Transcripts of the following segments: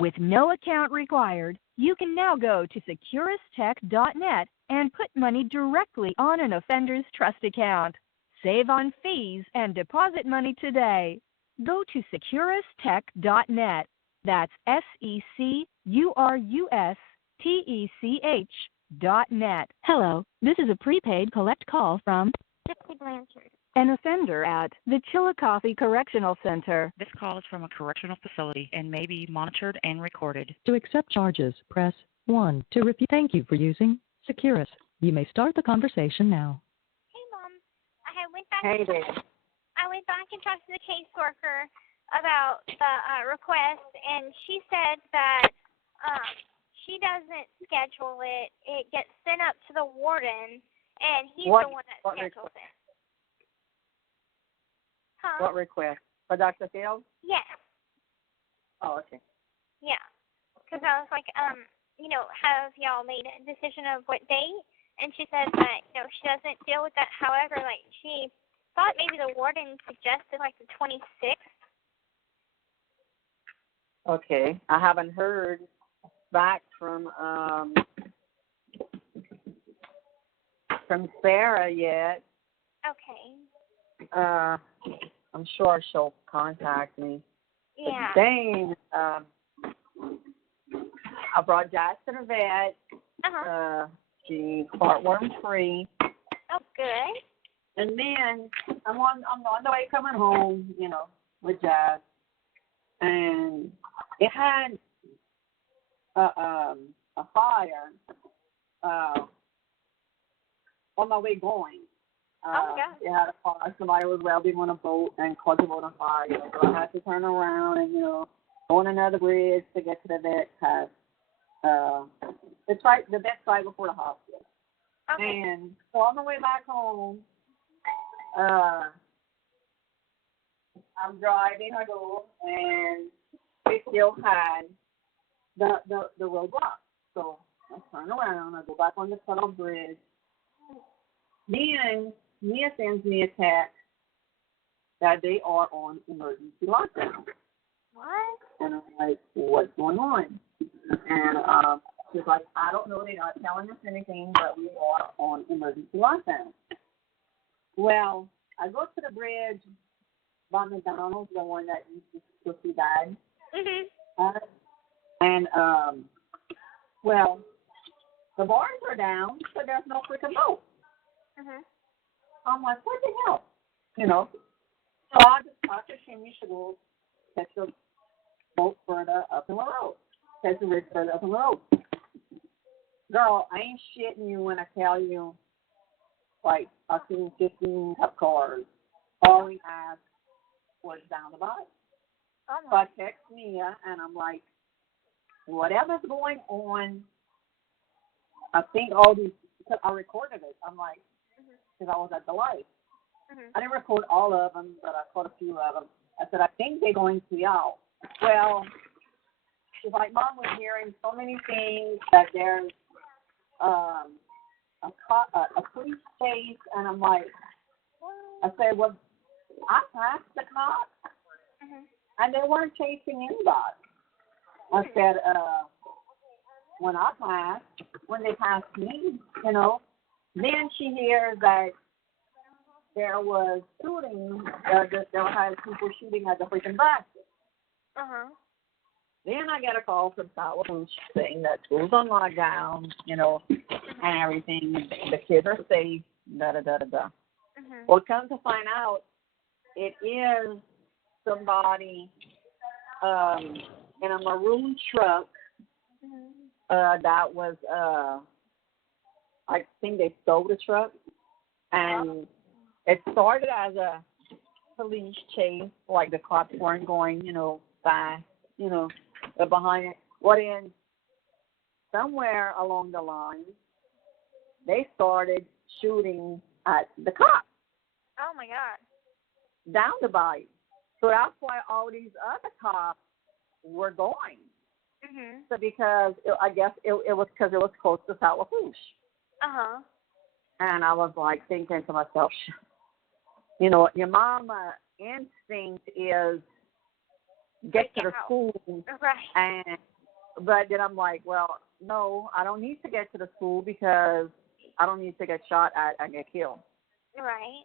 With no account required, you can now go to securustech.net and put money directly on an offender's trust account. Save on fees and deposit money today. Go to securustech.net. That's SECURUSTECH.net. Hello, this is a prepaid collect call from an offender at the Chillicothe Correctional Center. This call is from a correctional facility and may be monitored and recorded. To accept charges, press 1. To repeat, thank you for using Securus. You may start the conversation now. Hey, Mom. I went back. Hey, baby. I went back and talked to the caseworker about the request, and she said that she doesn't schedule it. It gets sent up to the warden, and he's the one that schedules it. Huh? What request? For Dr. Fields? Yes. Oh, okay. Yeah. Because I was like, have y'all made a decision of what date? And she said that, she doesn't deal with that. However, she thought maybe the warden suggested, the 26th. Okay. I haven't heard back from Sarah yet. Okay. I'm sure she'll contact me. Yeah. Then I brought Jazz to the vet. She's heartworm free. Oh, good. And then I'm on the way coming home, with Jazz, and it had a fire on my way going. It had a fire. Somebody was welding on a boat and caught the boat on fire. So I had to turn around and, go on another bridge to get to the vet because it's the vet's right before the hospital. Okay. And so on the way back home, I'm driving, I go, and they still had the roadblock. So I turn around, I go back on the cutoff bridge. Then Mia sends me a text that they are on emergency lockdown. What? And I'm like, what's going on? And she's like, I don't know, they're not telling us anything, but we are on emergency lockdown. Well, I go to the bridge by McDonald's, the one that used to Kristy died. Mm-hmm. And, the bars are down, so there's no freaking boat. Mm-hmm. I'm like, what the hell? So I just talked to Shimmy to go catch the boat further up in the road. Catch the rig further up in the road. Girl, I ain't shitting you when I tell you, I've seen 15 cop cars. All we asked was down the bottom. So I text Mia, and I'm like, whatever's going on, I think all these, because I recorded it. I'm like, because I was at the light. Mm-hmm. I didn't record all of them, but I caught a few of them. I said, I think they're going to y'all. Well, she's like, Mom was hearing so many things that there's a police chase, and I'm like, I said, well, I passed the cop, and they weren't chasing anybody. I said, when I passed, when they passed me, then she hears that there was shooting, there were people shooting at the freaking basket. Then I get a call from South saying that school's on lockdown, and everything. The kids are safe, da-da-da-da-da. Well, come to find out, it is somebody in a maroon truck that was, I think they stole the truck, and it started as a police chase, like the cops weren't going, fast, behind it. What in somewhere along the line, they started shooting at the cops. Oh my God. Down the bayou. So that's why all these other cops were going. So because I guess it was because it was close to Salapoosh. And I was like thinking to myself, your mama instinct is get to the out. school. Right. But then I'm like, well, no, I don't need to get to the school because I don't need to get shot at and get killed. Right.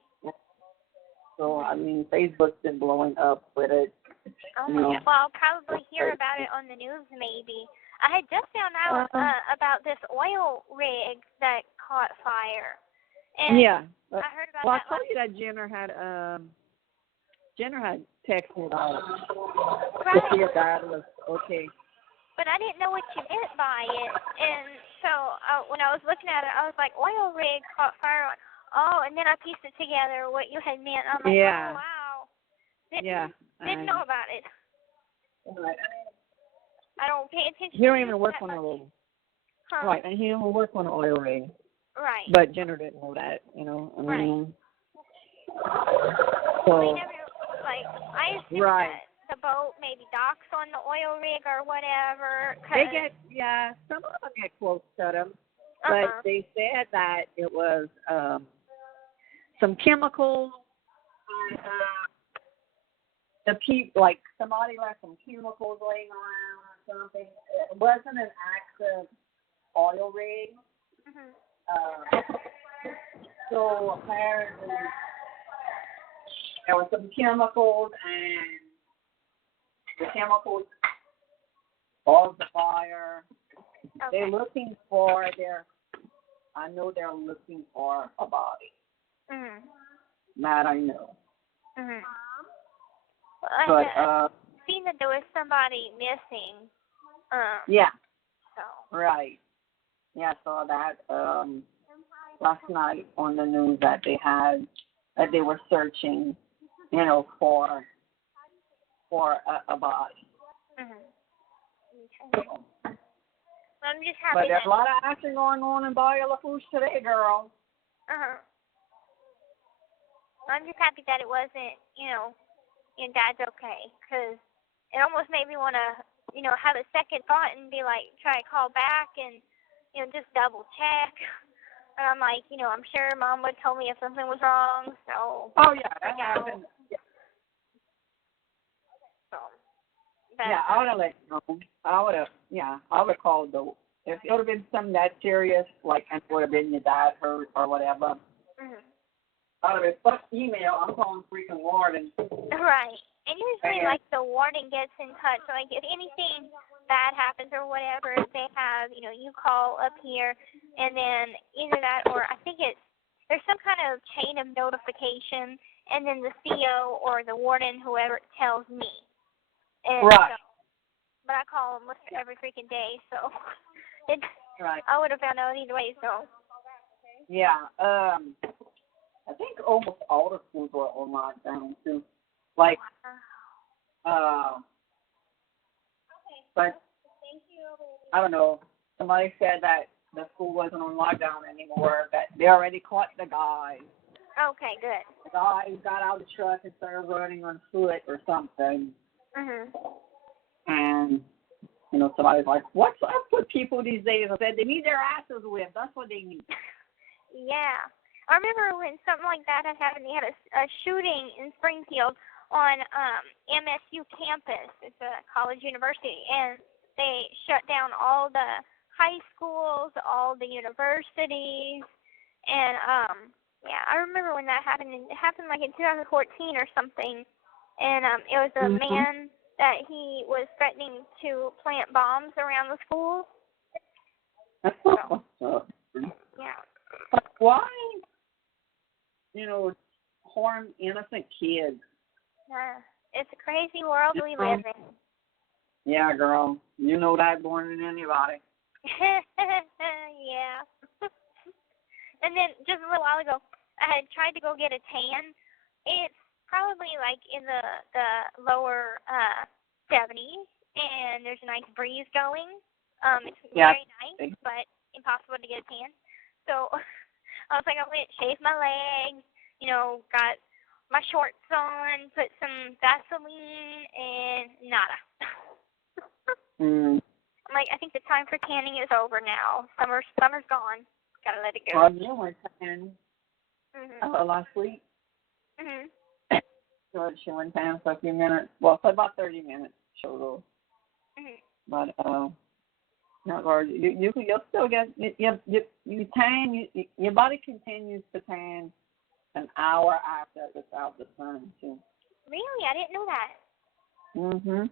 So, I mean, Facebook's been blowing up with it. Oh, my God. Well, I'll probably hear about it on the news, maybe. I had just found out about this oil rig that caught fire. And yeah. I heard about well, that. I told you that Jenner had texted me about it. To see if that was okay. But I didn't know what you meant by it. And so when I was looking at it, I was like, oil rig caught fire. Oh, and then I pieced it together, what you had meant. I'm like, oh, wow. Didn't know about it. Right. I don't pay attention. He don't even work on a rig. Huh. Right, and he don't work on an oil rig. Right. But Jenner didn't know that, you know. I mean, so, we never, like, I assume that the boat maybe docks on the oil rig or whatever. They get, some of them get close to them. But they said that it was some chemicals. Like somebody left some chemicals laying around or something. It wasn't an active oil rig. So apparently there were some chemicals, and the chemicals caused the fire. They're looking for I know they're looking for a body. That I know. But seen that there was somebody missing. Yeah. So. Right. Yeah, I saw that last night on the news that they were searching, you know, for a body. Okay. I'm just happy. But there's a lot of action going on in Bayou Lafourche today, girl. I'm just happy that it wasn't, your dad's okay, because it almost made me want to, have a second thought and be like, try to call back and, just double check. And I'm like, I'm sure Mom would tell me if something was wrong, so. Oh, yeah, that happened. Yeah. So. I would have let you know. I would have called though. If it would have been something that serious, like it would have been your dad hurt or whatever. I would have been, fuck email, I'm calling freaking warden. Right. And usually, like, the warden gets in touch. Like, if anything bad happens or whatever, they have, you call up here, and then either that or I think there's some kind of chain of notification, and then the CO or the warden, whoever, tells me. And right. So, but I call them every freaking day, so right. I would have found out either way, so. Yeah. I think almost all the schools were on lockdown, too. Like, but I don't know. Somebody said that the school wasn't on lockdown anymore, that they already caught the guy. Okay, good. The guy got out of the truck and started running on foot or something. And, somebody's like, what's up with people these days? I said, they need their asses whipped. That's what they need. Yeah. I remember when something like that had happened. They had a shooting in Springfield on MSU campus. It's a college university. And they shut down all the high schools, all the universities. And, I remember when that happened. It happened like in 2014 or something. And it was a man that he was threatening to plant bombs around the school. So, yeah. But why, harm innocent kids? It's a crazy world we live in. Yeah, girl. You know that more than anybody. Yeah. And then just a little while ago, I had tried to go get a tan. It's probably like in the lower 70s, and there's a nice breeze going. It's very nice, but impossible to get a tan. So I was like, I went, shaved my legs, got my shorts on, put some Vaseline, and nada. I'm like, I think the time for tanning is over now. Summer's gone. Gotta let it go. Well, you went tan last week. So she went tan for a few minutes. Well, for about 30 minutes. show those. Mhm. But no, or you'll still get you tan. Your body continues to tan an hour after it's out the sun too. Really, I didn't know that. Mhm.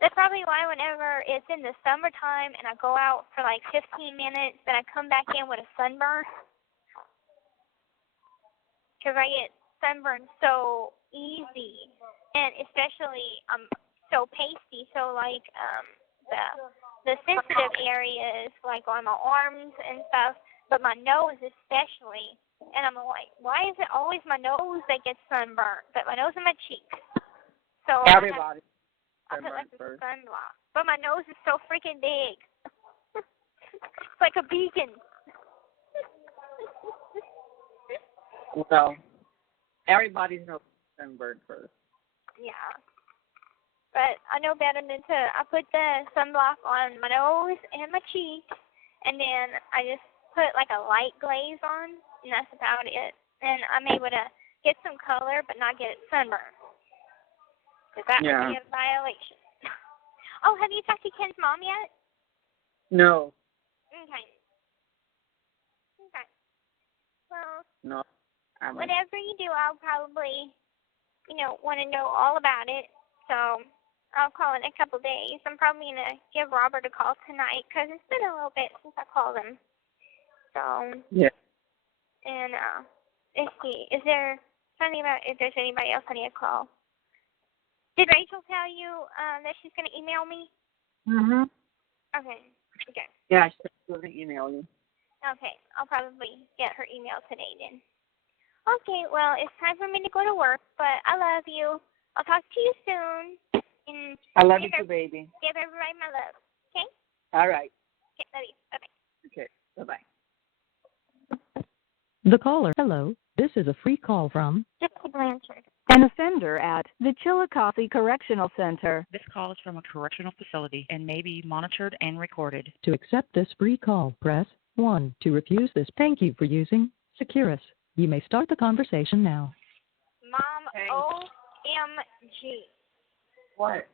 That's probably why whenever it's in the summertime and I go out for like 15 minutes, then I come back in with a sunburn. Because I get sunburned so easy, and especially I'm so pasty. So like the sensitive areas, like on my arms and stuff, but my nose especially. And I'm like, why is it always my nose that gets sunburned? But my nose and my cheeks. So Everybody. I put like a sunblock. But my nose is so freaking big. It's like a beacon. Well, everybody's no sunburned first. Yeah. But I know better than to. I put the sunblock on my nose and my cheeks, and then I just put like a light glaze on, and that's about it. And I'm able to get some color, but not get sunburned. Because that would be a violation. Oh, have you talked to Ken's mom yet? No. Okay. Okay. Well, No. whatever you do, I'll probably, want to know all about it. So I'll call in a couple days. I'm probably going to give Robert a call tonight because it's been a little bit since I called him. So. Yeah. And let's see. Is there something about if there's anybody else I need to call? Did Rachel tell you that she's going to email me? Mhm. Okay. Okay. Yeah, she's going to email you. Okay. I'll probably get her email today then. Okay. Well, it's time for me to go to work, but I love you. I'll talk to you soon. And I love you too, baby. Give everybody my love. Okay? All right. Okay. Love you. Bye-bye. Okay. Bye-bye. The caller. Hello, this is a free call from Gypsy Blanchard. An offender at the Chillicothe Correctional Center. This call is from a correctional facility and may be monitored and recorded. To accept this free call, press 1. To refuse this, thank you for using Securus. You may start the conversation now. Mom, Hey. OMG. What?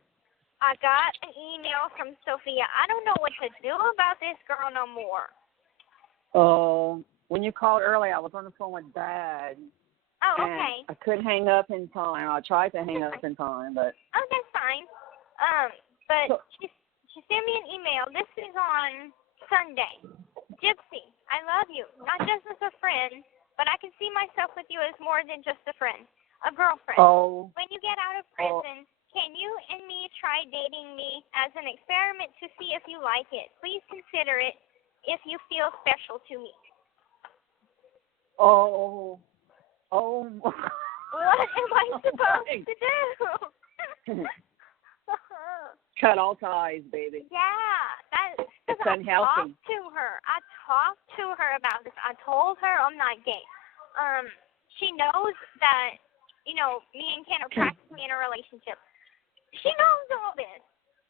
I got an email from Sophia. I don't know what to do about this girl no more. Oh, when you called earlier, I was on the phone with Dad. Oh, and okay. I couldn't hang up in time. I tried to hang up in time, but. Oh, that's fine. But So, she sent me an email. This is on Sunday. Gypsy, I love you, not just as a friend, but I can see myself with you as more than just a friend, a girlfriend. oh. When you get out of prison, can you and me try dating me as an experiment to see if you like it? Please consider it if you feel special to me. Oh. What am I supposed to do? Cut all ties, baby. Yeah, It's I unhealthy. I talked to her about this. I told her I'm not gay. She knows that, me and Ken are practically in a relationship. She knows all this.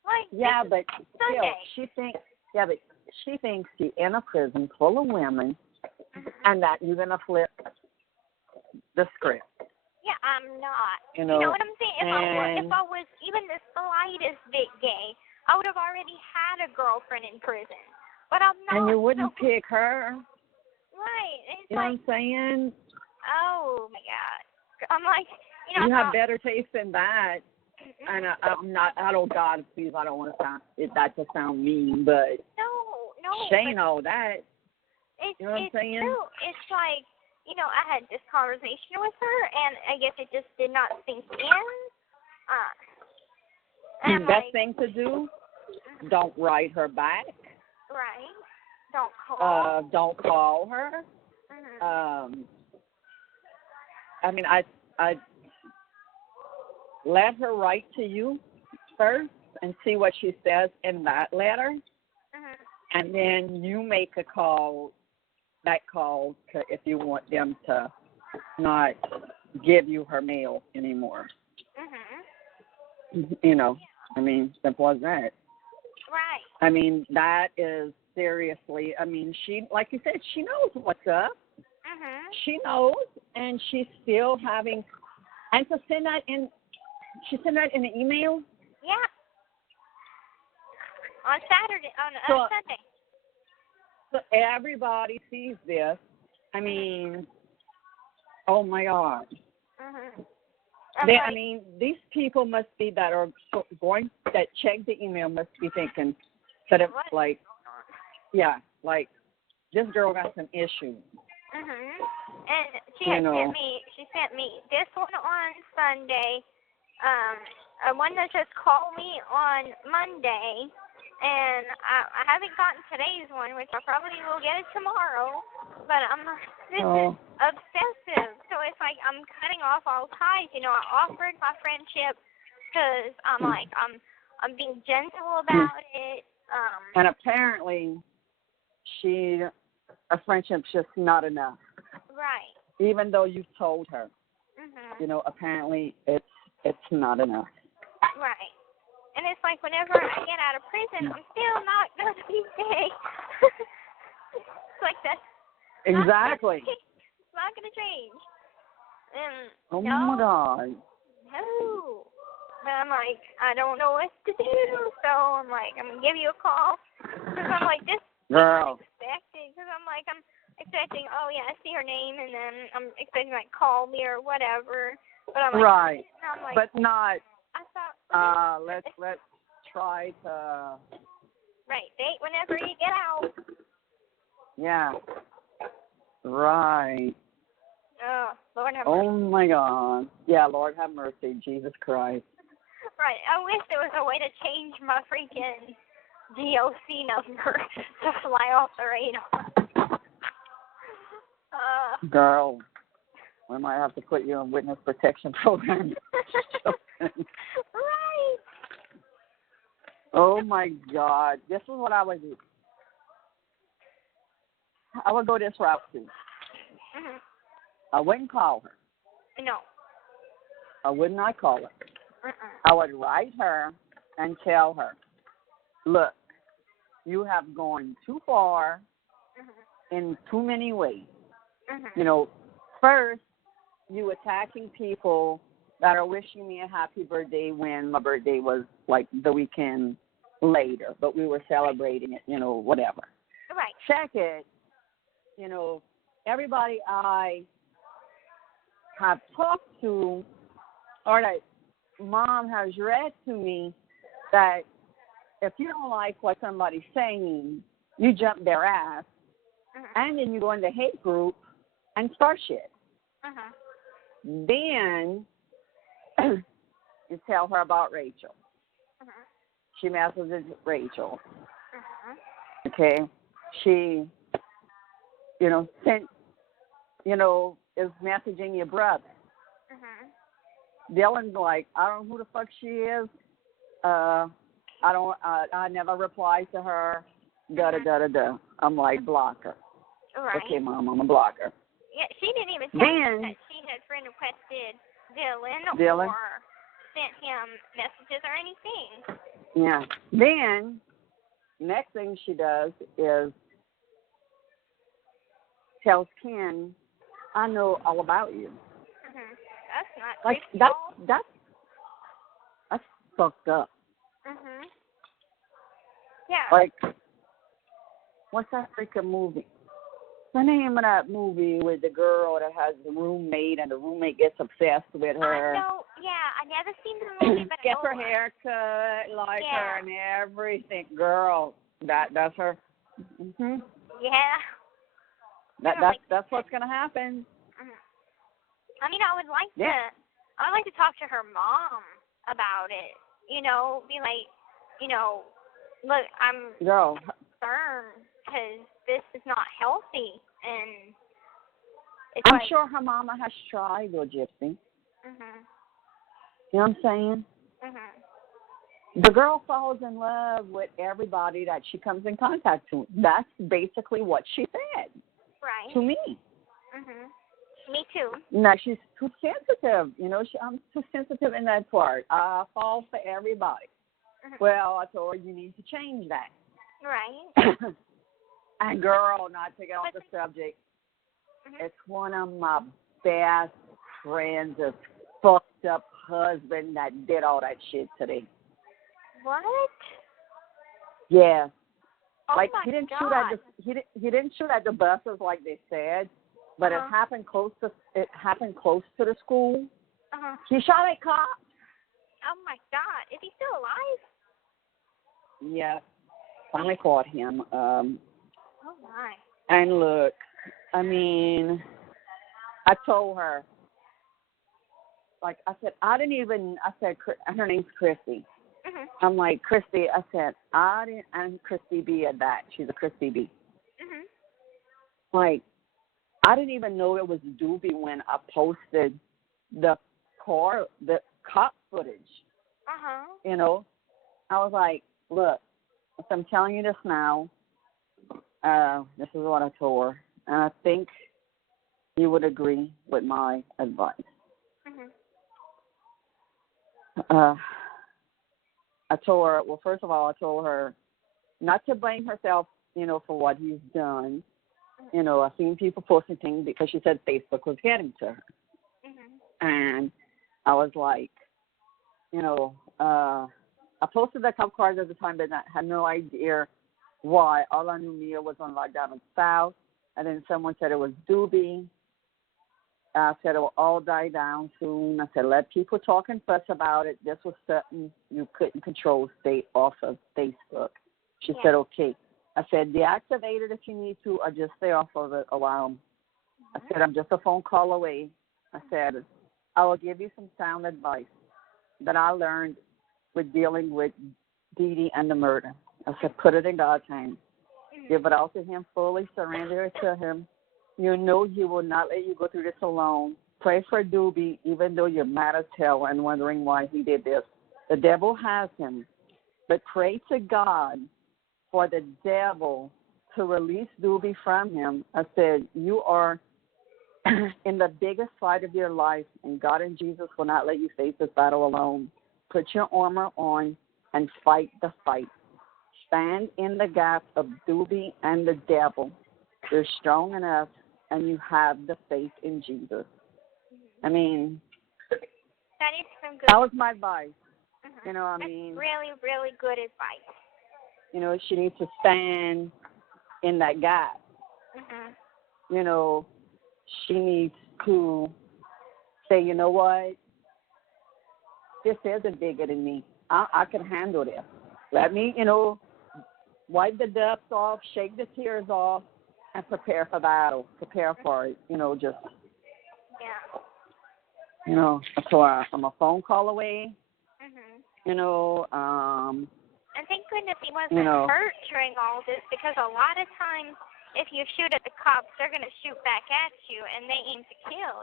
Like, Yeah, but Sunday. still, she thinks she's in a prison full of women, and that you're gonna flip the script. Yeah, I'm not. You know know what I'm saying? If I was even the slightest bit gay, I would have already had a girlfriend in prison. But I'm not. And you wouldn't pick her. Right. It's You know what I'm saying? Oh my God. I'm like, you have better taste than that. And I'm not. God, please, I don't want to sound that to sound mean, but no. Shay know that. You know what I'm saying? True. It's like, I had this conversation with her, and I guess it just did not sink in. The best thing to do, don't write her back. Right. Don't call. Don't call her. Mm-hmm. I mean, I let her write to you first and see what she says in that letter, and then you make a call. That call if you want them to not give you her mail anymore. I mean, simple as that. Right. I mean, that is seriously. I mean, she, like you said, she knows what's up. She knows, and she's still having. And to send that in, she sent that in an email. Yeah. On Saturday, on Sunday. So everybody sees this. I mean, oh my God. Mhm. I mean, these people must be that check the email must be thinking that it's like, yeah, like this girl got some issues. Mhm. And she sent me this one on Sunday. One that says call me on Monday, and I haven't gotten today's one, which I probably will get it tomorrow. But this is obsessive, so it's like I'm cutting off all ties. You know, I offered my friendship because I'm like I'm being gentle about it. And apparently, a friendship's just not enough. Right. Even though you've told her, Mhm. you know, apparently it's not enough. Right. And it's like whenever I get out of prison, I'm still not going to be gay. It's like that. Exactly. It's not going to change. And oh my God. No. But I'm like, I don't know what to do, so I'm like, I'm going to give you a call. Because I'm like, this Girl. is unexpected. Because I'm like, I'm expecting, oh yeah, I see her name, and then I'm expecting like call me or whatever. But I'm like, right. I'm like, but not. I thought. Let's try to. Right, date whenever you get out. Yeah. Right. Oh, Lord have mercy. Oh my God. Yeah, Lord have mercy. Jesus Christ. Right, I wish there was a way to change my freaking DOC number to fly off the radar. Girl, we might have to put you in witness protection program. Right. Oh my God. This is what I would do. I would go this route too. Mhm. I wouldn't call her. No. I would not call her. Mm-mm. I would write her and tell her, look, you have gone too far in too many ways. Mhm. You know, first, you attacking people that are wishing me a happy birthday when my birthday was like the weekend later, but we were celebrating it, you know, whatever. Right. Second, you know, everybody I have talked to or that Mom has read to me that if you don't like what somebody's saying, you jump their ass, and then you go in the hate group and start shit. Then you tell her about Rachel. She messes with Rachel. Okay? She, you know, is messaging your brother. Dylan's like, I don't know who the fuck she is. I never replied to her. Da-da-da-da-da. I'm like, block her. Right. Okay, Mom, I'm going to block her. Yeah, she didn't even tell me that she had friend requested Dylan or sent him messages or anything. Yeah. Then, next thing she does is tells Ken, I know all about you. That's not like Kristy. That's fucked up. Yeah. Like, what's that freaking movie? The name of that movie with the girl that has the roommate and the roommate gets obsessed with her. I know. Yeah, I never seen the movie, but gets her hair cut like her and everything. Girl, that's her. Yeah. That's what's gonna happen. I mean, I would like to talk to her mom about it. You know, be like, you know, look, I'm concerned because this is not healthy, and it's I'm sure her mama has tried, though, Gypsy. You know what I'm saying? The girl falls in love with everybody that she comes in contact with. That's basically what she said. Right. To me. Me too. No, she's too sensitive. You know, I'm too sensitive in that part. I fall for everybody. Well, I told her you need to change that. Right. And girl, not to get off the subject, it's one of my best friends' fucked up husband that did all that shit today. What? Yeah. Oh Like my he didn't God. shoot at the he didn't shoot at the buses like they said, but Uh-huh. it happened close to the school. Uh-huh. He shot at cops. Oh my God. Is he still alive? Yeah. Finally caught him. Oh my. And look, I mean, I told her, like I said, her name's Kristy. Mhm. I'm like, Kristy, I said, and Kristy B at that. She's a Kristy B. Mhm. Like, I didn't even know it was Doobie when I posted the cop footage. Uh-huh. You know, I was like, look, if I'm telling you this now, this is what I told her, and I think you would agree with my advice. Mhm. I told her, well, first of all, I told her not to blame herself, for what he's done. I've seen people posting things because she said Facebook was getting to her. Mhm. And I was like, I posted the cop cards at the time, but I had no idea why. All I knew Mia was on lockdown in South, and then someone said it was Doobie. I said it will all die down soon. I said, let people talk and fuss about it. This was something you couldn't control. Stay off of Facebook. She said, okay. I said, deactivate it if you need to, or just stay off of it a while. I said, I'm just a phone call away. I said, I will give you some sound advice that I learned with dealing with Dee Dee and the murder. I said, put it in God's hands. Give it all to him fully. Surrender it to him. You know he will not let you go through this alone. Pray for Doobie, even though you're mad as hell and wondering why he did this. The devil has him. But pray to God for the devil to release Doobie from him. I said, you are in the biggest fight of your life, and God and Jesus will not let you face this battle alone. Put your armor on and fight the fight. Stand in the gap of Doobie and the devil. You're strong enough, and you have the faith in Jesus. I mean, That is some good. that was my advice. Mhm. I That's mean, really, really good advice. She needs to stand in that gap. Mhm. She needs to say, you know what? This isn't bigger than me. I can handle this. Let me, wipe the dust off, shake the tears off, and prepare for battle. Prepare for it. Just, Yeah. so I'm a phone call away. Mhm. And thank goodness he wasn't hurt during all this, because a lot of times if you shoot at the cops, they're going to shoot back at you, and they aim to kill.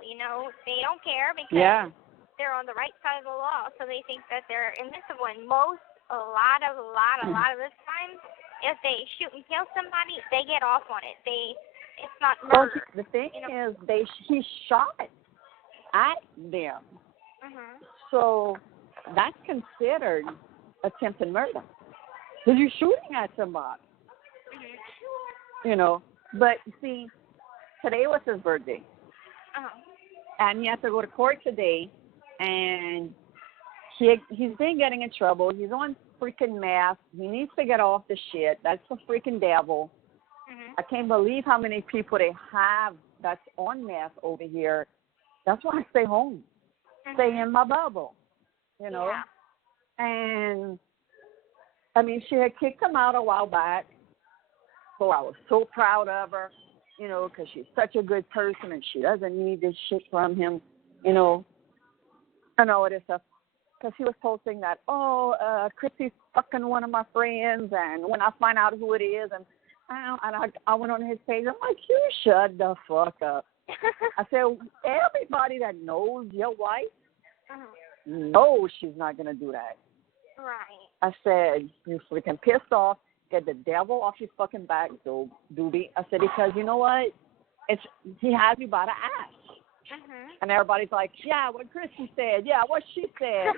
They don't care because they're on the right side of the law, so they think that they're invincible. And a lot of the time, if they shoot and kill somebody, they get off on it. It's not murder. Well, the thing is, he shot at them, so that's considered attempted murder. Because you're shooting at somebody. But see, today was his birthday. And he has to go to court today, and he's been getting in trouble. He's on freaking meth. He needs to get off the shit. That's the freaking devil. I can't believe how many people they have that's on meth over here. That's why I stay home. Stay in my bubble, Yeah. And, I mean, she had kicked him out a while back. So I was so proud of her, because she's such a good person and she doesn't need this shit from him, and all of this stuff. Because he was posting that, Kristy's fucking one of my friends, and when I find out who it is, and I went on his page, I'm like, you shut the fuck up. I said, everybody that knows your wife knows she's not going to do that. Right. I said, you freaking pissed off. Get the devil off your fucking back, Doobie. I said, because you know what? He has you by the ass. And everybody's like, yeah, what Kristy said. Yeah, what she said,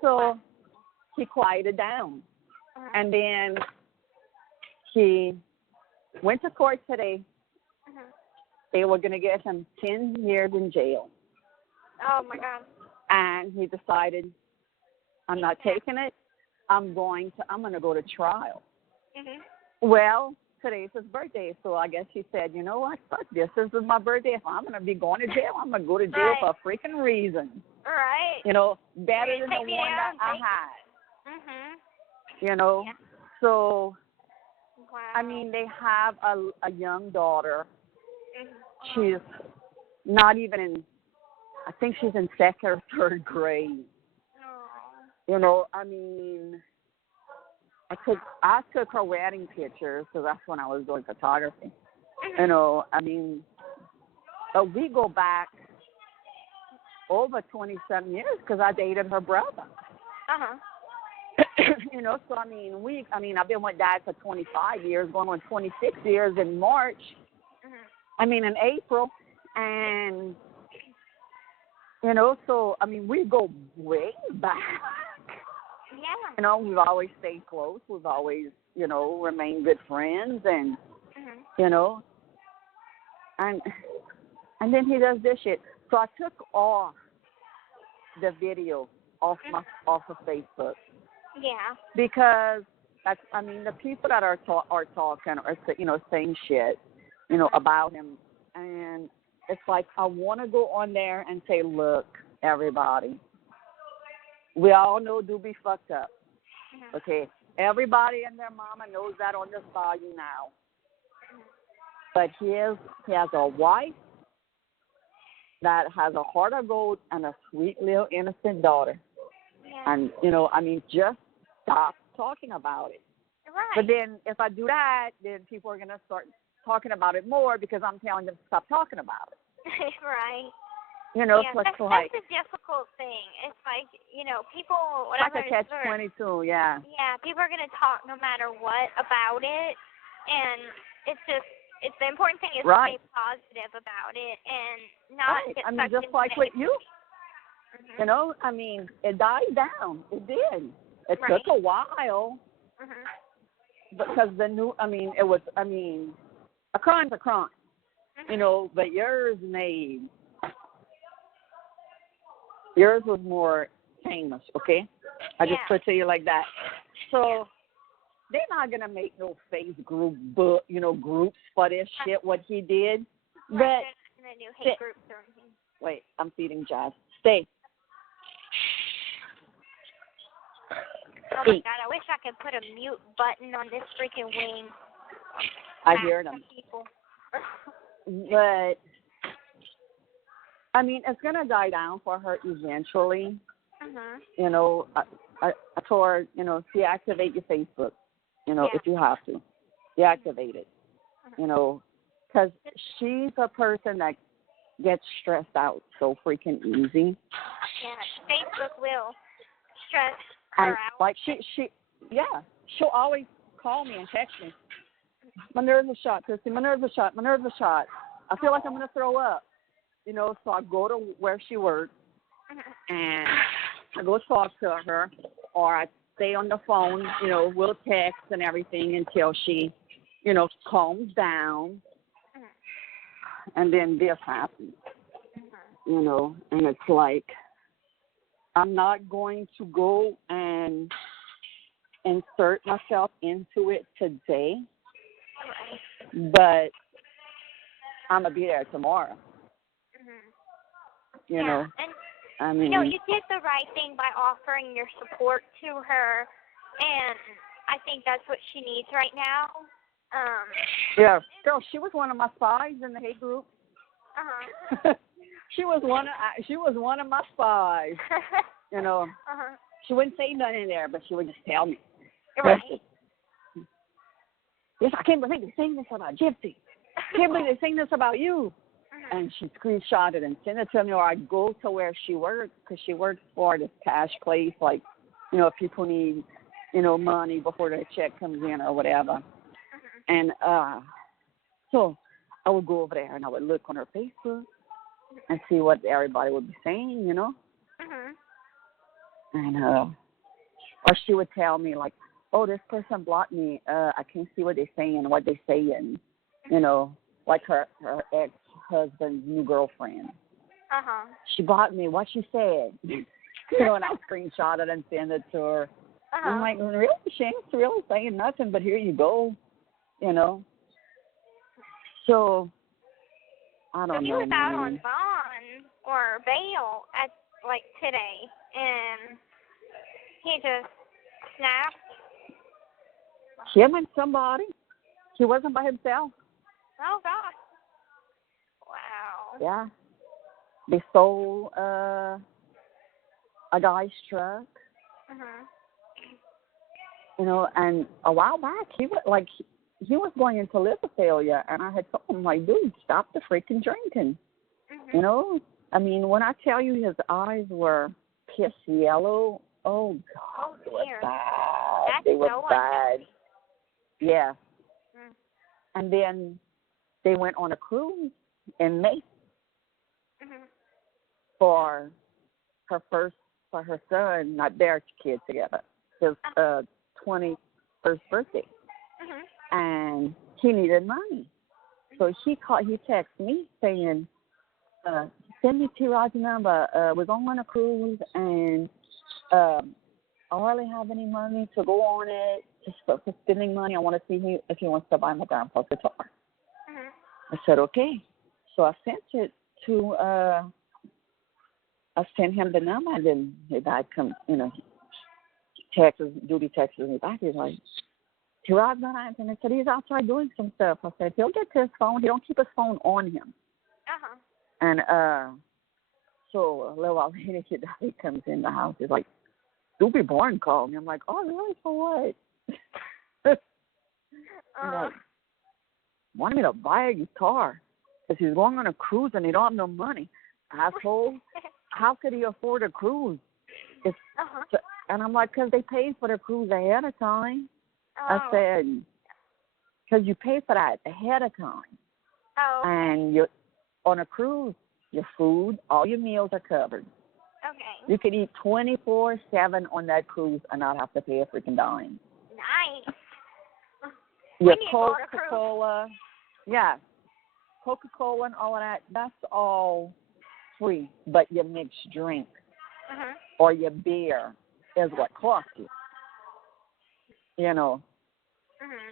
So he quieted down. And then he went to court today. They were going to get him 10 years in jail. Oh, my God. And he decided I'm not taking it. I'm going to go to trial. Mhm. Well, today's his birthday, so I guess he said, you know what, fuck this. This is my birthday. If I'm going to be going to jail, I'm going to go to jail for a freaking reason. Right. You know, better than the Take me one that down, I take- had. Mhm. You know? Yeah. So, Wow. I mean, they have a young daughter. Mhm. She's not even in, I think she's in second or third grade. Oh. You know, I mean, I took her wedding pictures because that's when I was doing photography. You know, I mean, but we go back over 27 years because I dated her brother. Uh-huh. You know, so I mean, I've been with Dad for 25 years, going on 26 years in March. In April, and you know, so I mean, we go way back. Yeah. You know, we've always stayed close. We've always, you know, remained good friends, and you know, and then he does this shit. So I took off the video off of Facebook. Yeah. Because that's, I mean, the people that are talking are, you know, saying shit, you know, about him, and it's like I want to go on there and say, look, everybody, we all know Doobie fucked up. Okay, everybody and their mama knows that on this volume now. But he has a wife that has a heart of gold and a sweet little innocent daughter. Yeah. And, you know, I mean, just stop talking about it. Right. But then if I do that, then people are going to start talking about it more because I'm telling them to stop talking about it. Right. You know, yeah, so it's that's like a difficult thing. It's like, you know, people, like whatever. a catch-22, yeah. Yeah, people are going to talk no matter what about it, and it's the important thing is to stay positive about it and not get I sucked mean, just into like with you. Mhm. You know, I mean, it died down. It did. It Right. took a while because a crime's a crime. You know, but yours was more famous, okay? I just put it to you like that. So they're not gonna make no groups for this shit what he did. But the new hate groups or anything. wait, I'm feeding Jazz. Stay. Oh my God, I wish I could put a mute button on this freaking wing. I hear them. People. But I mean, it's gonna die down for her eventually. You know, I told her, you know, deactivate your Facebook. You know, if you have to, deactivate it. You know, because she's a person that gets stressed out so freaking easy. Yeah, Facebook will stress her out. Like she'll always call me and text me. My nerves are shot, Kristy. My nerves are shot. My nerves are shot. I feel like I'm gonna throw up. You know, so I go to where she works and I go talk to her, or I stay on the phone. You know, we'll text and everything until she, you know, calms down. And then this happens. You know, and it's like I'm not going to go and insert myself into it today, but I'm going to be there tomorrow. You know, and, I mean, you know, you did the right thing by offering your support to her, and I think that's what she needs right now. Yeah, girl, she was one of my spies in the hate group. She was one of my spies. You know, she wouldn't say nothing in there, but she would just tell me. Right. Yes, I can't believe they're saying this about Gypsy. I can't believe they're saying this about you. And she screenshot it and sent it to me, or I'd go to where she works, because she works for this cash place, like, you know, if people need, you know, money before their check comes in or whatever. And so I would go over there and I would look on her Facebook and see what everybody would be saying, you know. And or she would tell me, like, oh, this person blocked me. I can't see what they're saying, what they're saying, you know, like her ex-husband's new girlfriend. She blocked me. What she said. And I screenshot it and send it to her. I'm like, really? She ain't really saying nothing, but here you go, So, I don't know. He was out on bond or bail at today, and he just snapped. Him and somebody. He wasn't by himself. Oh gosh! Wow. Yeah. They stole a guy's truck. And a while back he was going into liver failure, and I had told him, like, dude, stop the freaking drinking. I mean, when I tell you his eyes were piss yellow, oh God, they were bad. They were bad. Yeah. And then they went on a cruise in May for her son, not their kids together, his 21st birthday. And he needed money. So he texted me saying, send me T-Rod's number. We're going on a cruise, and I don't really have any money to go on it, just for spending money. I want to see if he wants to buy my grandpa's guitar. I said, okay. So I sent it to, I sent him the number, and then his dad comes, Judy texts me back. He's like, T-Rod's not answering. I said, he's outside doing some stuff. I said, he'll get to his phone. He don't keep his phone on him. And so a little while later, his daddy comes in the house. He's like, Doobie Bourne called me. I'm like, oh, really? For what? Like, wanted me to buy a guitar because he's going on a cruise and he don't have no money. Asshole. How could he afford a cruise? And I'm like, because they paid for the cruise ahead of time. I said, because you pay for that ahead of time. And you're on a cruise, your food, all your meals are covered. You could eat 24/7 on that cruise and not have to pay a freaking dime. Nice. Your Coca-Cola, Coca-Cola and all of that, that's all free. But your mixed drink or your beer is what costs you.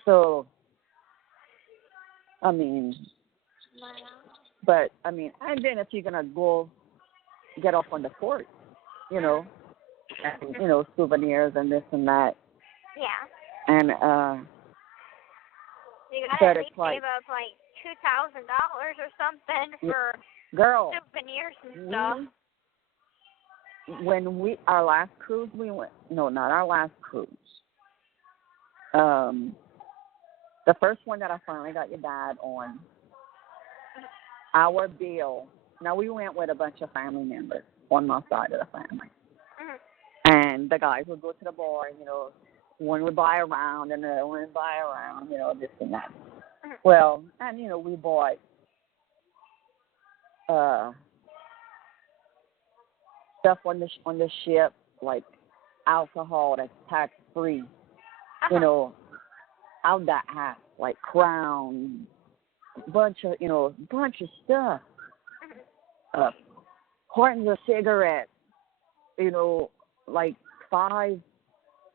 So, I mean, but, I mean, and then if you're going to go get off on the port, and, souvenirs and this and that. Yeah. And, you gotta at least save up $2,000 or something for souvenirs and stuff. When our last cruise we went, no, not our last cruise. The first one that I finally got your dad on, our bill. Now we went with a bunch of family members on my side of the family, and the guys would go to the bar. One would buy a round, and the other one would buy a round. This and that. Well, and we bought stuff on the ship, like alcohol that's tax free. Out that hat, like Crown, bunch of stuff. Cartons of cigarettes, like 5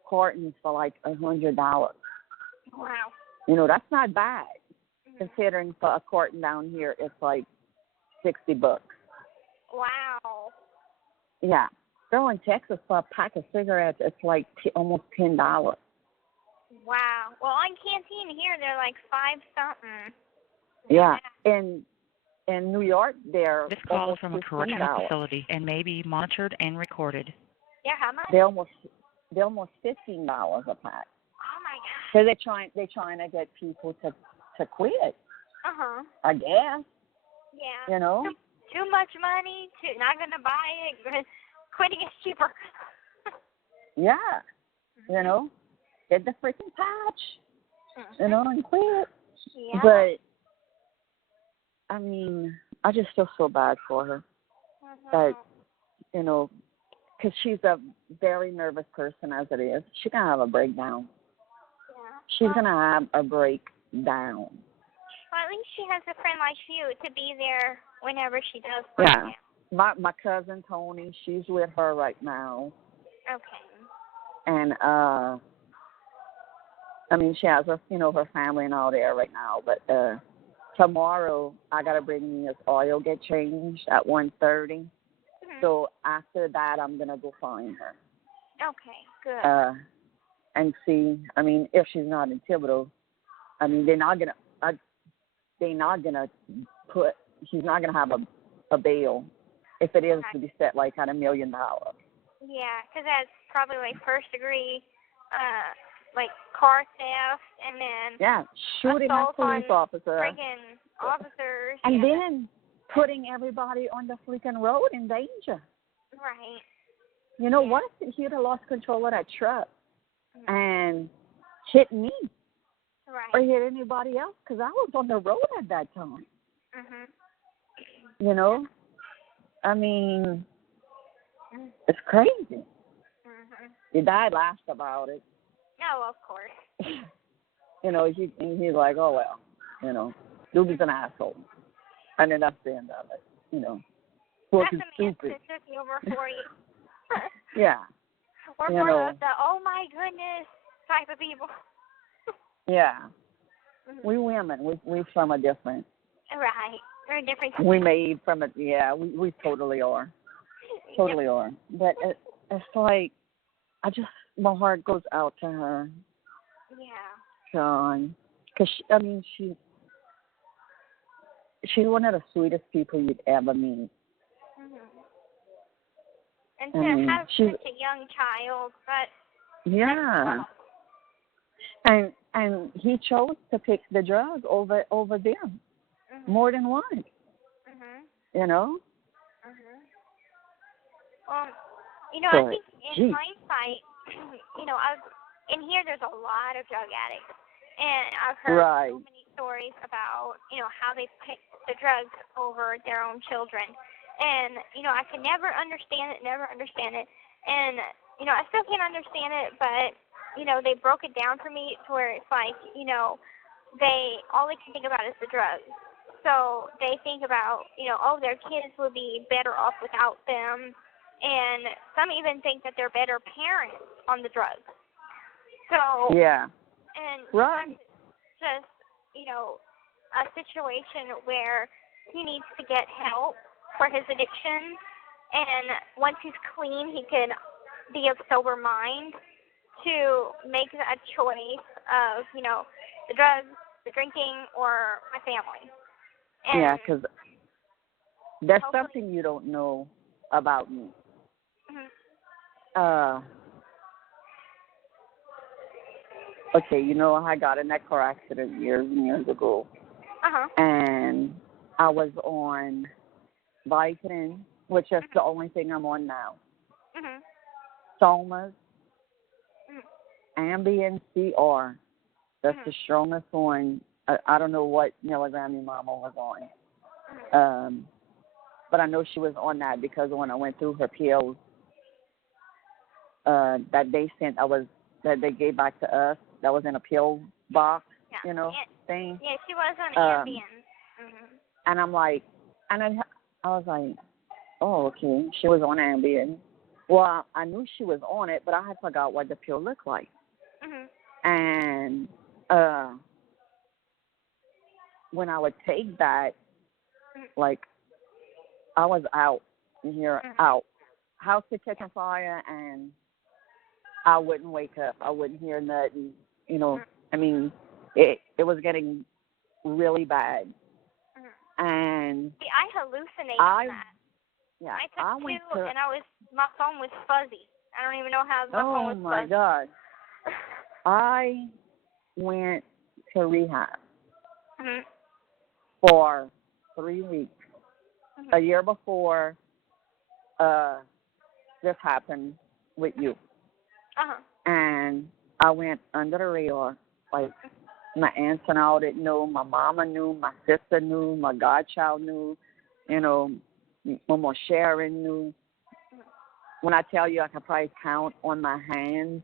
cartons for like $100. Wow. That's not bad, considering for a carton down here it's like $60. Wow. Yeah. Girl, in Texas for a pack of cigarettes it's like almost $10. Wow. Well, on Canteen here they're like 5 something. Yeah. In New York, they're This call is from a correctional facility and may be monitored and recorded. Yeah, how much? They're almost $15 a pack. Oh my God. So they're trying to get people to quit. I guess. Yeah. Too much money. Not gonna buy it. Quitting is cheaper. Yeah. Get the freaking patch. And quit. Yeah. But I mean, I just feel so bad for her. That, because she's a very nervous person as it is. She's going to have a breakdown. Yeah. She's going to have a breakdown. Well, at least she has a friend like you to be there whenever she does. Yeah. my cousin Tony, she's with her right now, Okay. and I mean she has her her family and all there right now. But tomorrow I gotta bring me his oil get changed at 1:30. Mhm. So after that I'm gonna go find her. Okay. Good. And see. I mean, if she's not in Thibodeau, I mean they're not gonna put. She's not gonna have a bail if it is to be set like at $1 million. Yeah, because that's probably like first degree, like car theft, and then Yeah, shooting a assault police on officer, friggin' officers. and yeah. then putting everybody on the freaking road in danger. Right. You know Yeah. what? He'd have lost control of that truck Mhm. and hit me Right. or hit anybody else because I was on the road at that time. Mhm. You know, I mean, Mhm. it's crazy. Mhm. Your dad laughed about it. No, of course. You know, he's like, oh well, you know, dude's an asshole, and then that's the end of it. You know, That's fucking the man stupid. that took me over for you. Yeah, We're you more know. of the oh my goodness type of people. Yeah. Mhm. We women, we from a different. Right. We're different. We made from it. Yeah, we totally are. Totally are. But it's like, my heart goes out to her, Yeah. John, because I mean she's one of the sweetest people you'd ever meet. Mhm. And I to mean, have she's such a young child, but yeah, and he chose to pick the drug over them Mhm. more than one. Mhm. You know. Mhm. You know, I But think in hindsight, you know, in here there's a lot of drug addicts, and I've heard right. so many stories about, you know, how they pick the drugs over their own children, and you know, I could never understand it, and you know, I still can't understand it, but you know, they broke it down for me to where it's like, you know, all they can think about is the drugs. So they think about, you know, oh, their kids would be better off without them. And some even think that they're better parents on the drugs. So, yeah, and right. it's just, you know, a situation where he needs to get help for his addiction. And once he's clean, he can be of sober mind to make a choice of, you know, the drugs, the drinking, or my family. And Yeah, because there's hopefully- something you don't know about me. Mhm. Okay, you know, I got in that car accident years and years ago, Uh-huh. and I was on Vicodin, which is the only thing I'm on now. Mhm. Somas, Mhm. Ambien CR. That's Mhm. the strongest one. I don't know what milligram your mama was on. But I know she was on that because when I went through her pills that they sent, that they gave back to us, that was in a pill box, Yeah. you know, thing. Yeah, she was on Ambien. Mhm. And I'm like, and I was like, oh, okay, she was on Ambien. Well, I knew she was on it, but I had forgot what the pill looked like. Mhm. And when I would take that, like, I was out here, out. House would catch on fire, and I wouldn't wake up. I wouldn't hear nothing. You know, I mean, it was getting really bad. And See, I hallucinated that. Yeah, I took went two, to. and my phone was fuzzy. I don't even know how my phone was Oh my fuzzy. God! I went to rehab Mhm. for 3 weeks. Mhm. A year before this happened with you. Uh-huh. And I went under the radar. Like, my aunts and all didn't know. My mama knew. My sister knew. My godchild knew. You know, Mama Sharon knew. When I tell you I can probably count on my hands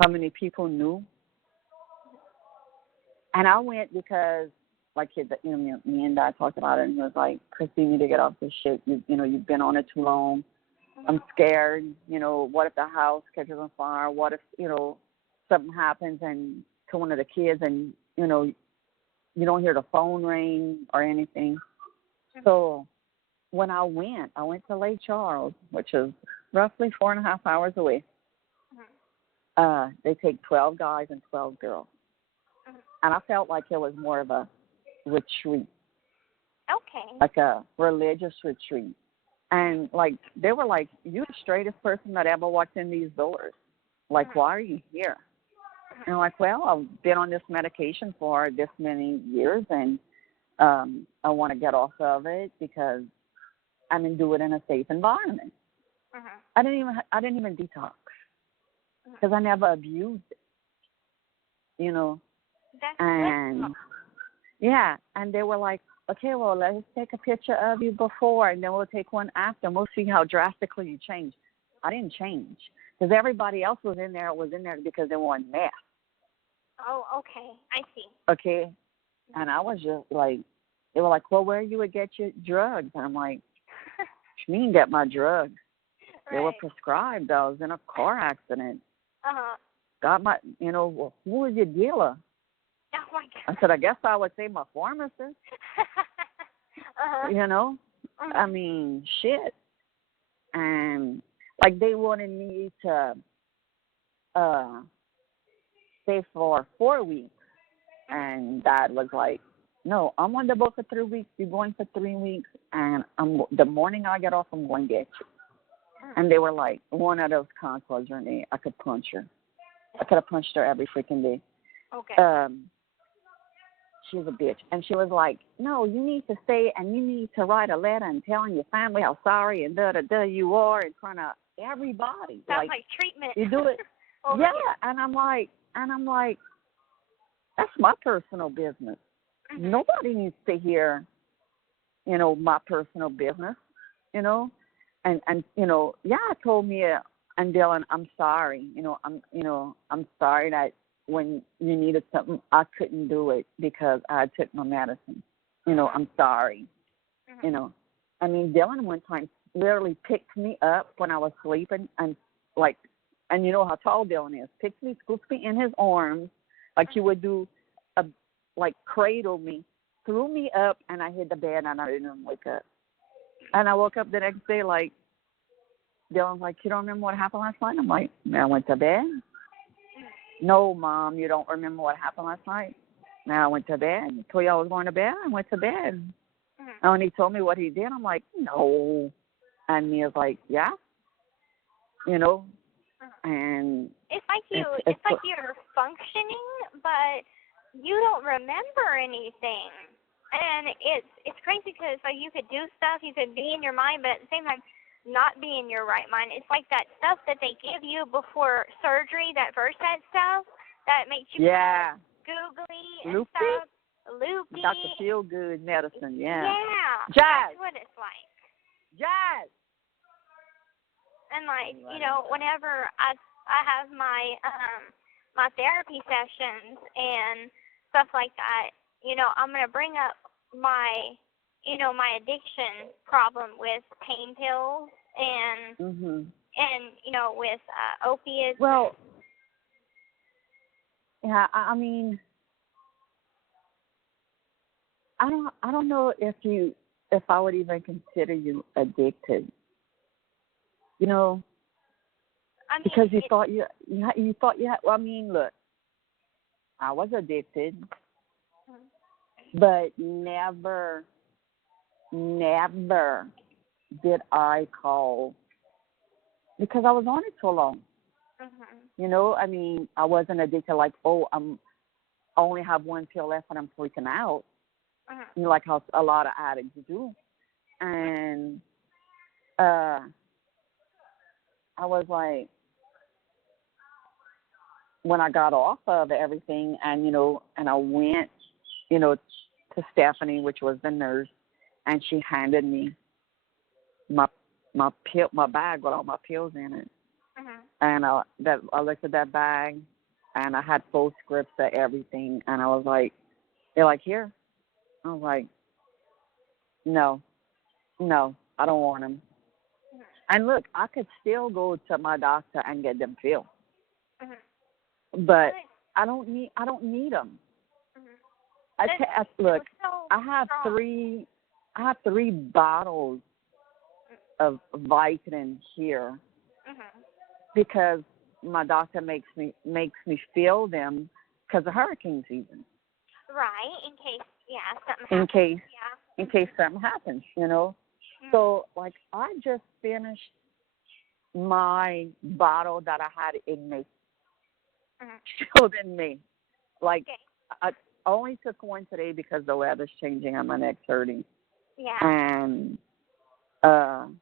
how many people knew. And I went because like me and Dad talked about it, and he was like, Kristy, you need to get off this shit. You've been on it too long. I'm scared. What if the house catches on fire? What if, something happens and to one of the kids and, you don't hear the phone ring or anything. So when I went to Lake Charles, which is roughly 4.5 hours away. They take 12 guys and 12 girls. And I felt like it was more of a retreat. Okay. Like a religious retreat. And, like, they were like, you're the straightest person that ever walked in these doors. Like, why are you here? And I'm like, well, I've been on this medication for this many years, and I want to get off of it because I can do it in a safe environment. I didn't even detox because I never abused it, That's and good. yeah, and they were like, okay, well, let's take a picture of you before, and then we'll take one after, and we'll see how drastically you change. I didn't change because everybody else was in there because they wanted meth. Oh, okay. I see. Okay, and I was just like, they were like, well, where you would get your drugs? And I'm like, you mean get my drugs? They were prescribed. I was in a car accident. Got my, well, who was your dealer? Oh, my God. I said, I guess I would say my pharmacist. I mean, shit. And, like, they wanted me to stay for 4 weeks. And Dad was like, no, I'm on the boat for 3 weeks. You're going for 3 weeks. And the morning I get off, I'm going to get you. And they were like, one of those consoles, Renee, I could punch her. I could have punched her every freaking day. Okay. She was a bitch. And she was like, no, you need to stay and you need to write a letter and telling your family how sorry and da-da-da you are in front of everybody. Sounds like treatment. You do it. Yeah. And I'm like, that's my personal business. Nobody needs to hear, my personal business, And yeah, told me, and Dylan, I'm sorry. I'm sorry that when you needed something, I couldn't do it because I took my medicine. I'm sorry. I mean, Dylan one time literally picked me up when I was sleeping and you know how tall Dylan is, picked me, scooped me in his arms like he would do, cradle me, threw me up, and I hit the bed and I didn't even wake up. And I woke up the next day like, Dylan's like, you don't remember what happened last night? I'm like, I went to bed. No, Mom, you don't remember what happened last night? Now I went to bed. He told you I was going to bed. I went to bed. And when he told me what he did, I'm like, no. And he was like, yeah. And it's like you're functioning, but you don't remember anything. And it's crazy because like you could do stuff, you could be in your mind, but at the same time not be in your right mind. It's like that stuff that they give you before surgery, that Versed stuff that makes you googly and stuff. Loopy. Dr. Feel Good medicine, yeah. Yeah. Jazz. That's what it's like. Jazz. And like, whenever I have my my therapy sessions and stuff like that, I'm gonna bring up my my addiction problem with pain pills and with opiates. Well, yeah, I mean, I don't know if I would even consider you addicted. I mean, because you thought you had. Well, I mean, look, I was addicted, but never did I call because I was on it so long. I mean, I wasn't addicted like, I only have one pill left and I'm freaking out. Like how a lot of addicts do. And I was like, when I got off of everything and, and I went, to Stephanie, which was the nurse, and she handed me my bag with all my pills in it. And I looked at that bag and I had full scripts of everything. And I was like, they're like, here. I was like, no, I don't want them. And look, I could still go to my doctor and get them filled, but I don't need them. Look, I have three bottles of Vicodin here because my doctor makes me fill them because of hurricane season. Right, in case something happens. In case something happens, you know. So like I just finished my bottle that I had in me, filled in me. Like I only took one today because the weather's changing and my neck's hurting. Yeah. And and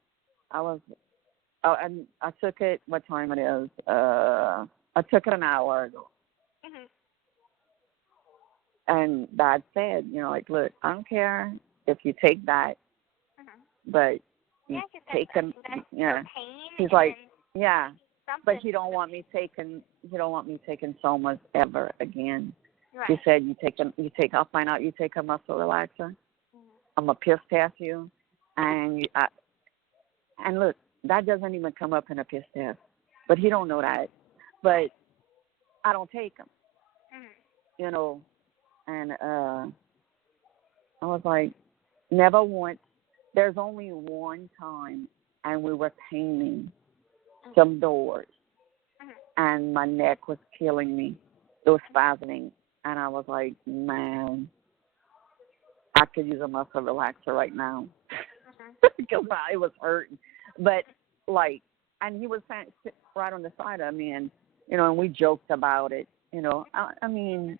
I took it. What time it is? I took it an hour ago. And Dad said, you know, like, look, I don't care if you take that, but you take them. Yeah. He's like, yeah, but he don't want me taking somas ever again. Right. He said, I'll find out you take a muscle relaxer. I'm gonna piss test you, and look, that doesn't even come up in a piss test, but he don't know that. But I don't take them, you know, and I was like, never once. There's only one time, and we were painting some doors, and my neck was killing me. It was spasming, and I was like, man, I could use a muscle relaxer right now because it was hurting. But like, and he was sitting right on the side of me, and you know, and we joked about it. You know, I mean,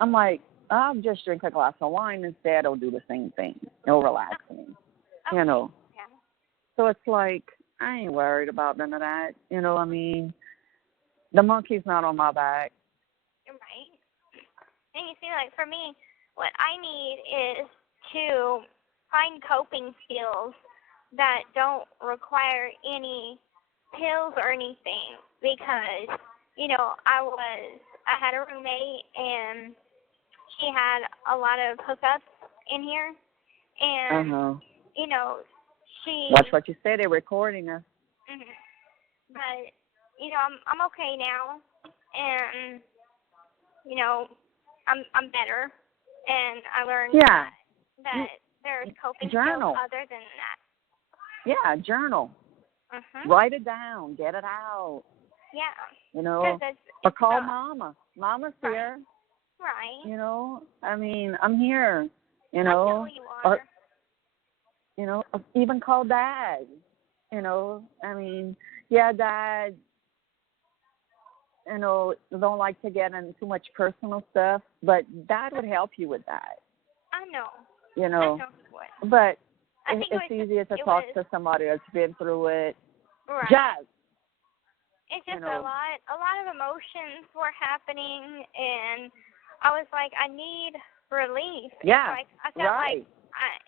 I'm like, I'll just drink a glass of wine instead. I'll do the same thing. It'll relax me, you know. Yeah. So it's like, I ain't worried about none of that. You know, I mean, the monkey's not on my back. Right. And you see, like, for me, what I need is to find coping skills that don't require any pills or anything because, you know, I had a roommate and she had a lot of hookups in here and, you know, she... Watch what you say, they're recording us. But, you know, I'm okay now and, you know, I'm better and I learned that there's coping skills other than that. Yeah, journal. Write it down. Get it out. Yeah. You know, or call Mama. Mama's here. Right. You know, I mean, I'm here. You know, I know you are. Or, you know, even call Dad. You know, I mean, yeah, Dad, you know, don't like to get into too much personal stuff, but Dad would help you with that. I know. You know, I know he would. But I think it's easier to talk to somebody that's been through it. Right. Jazz. It's just a lot of emotions were happening, and I was like, I need relief. Yeah, like, I felt like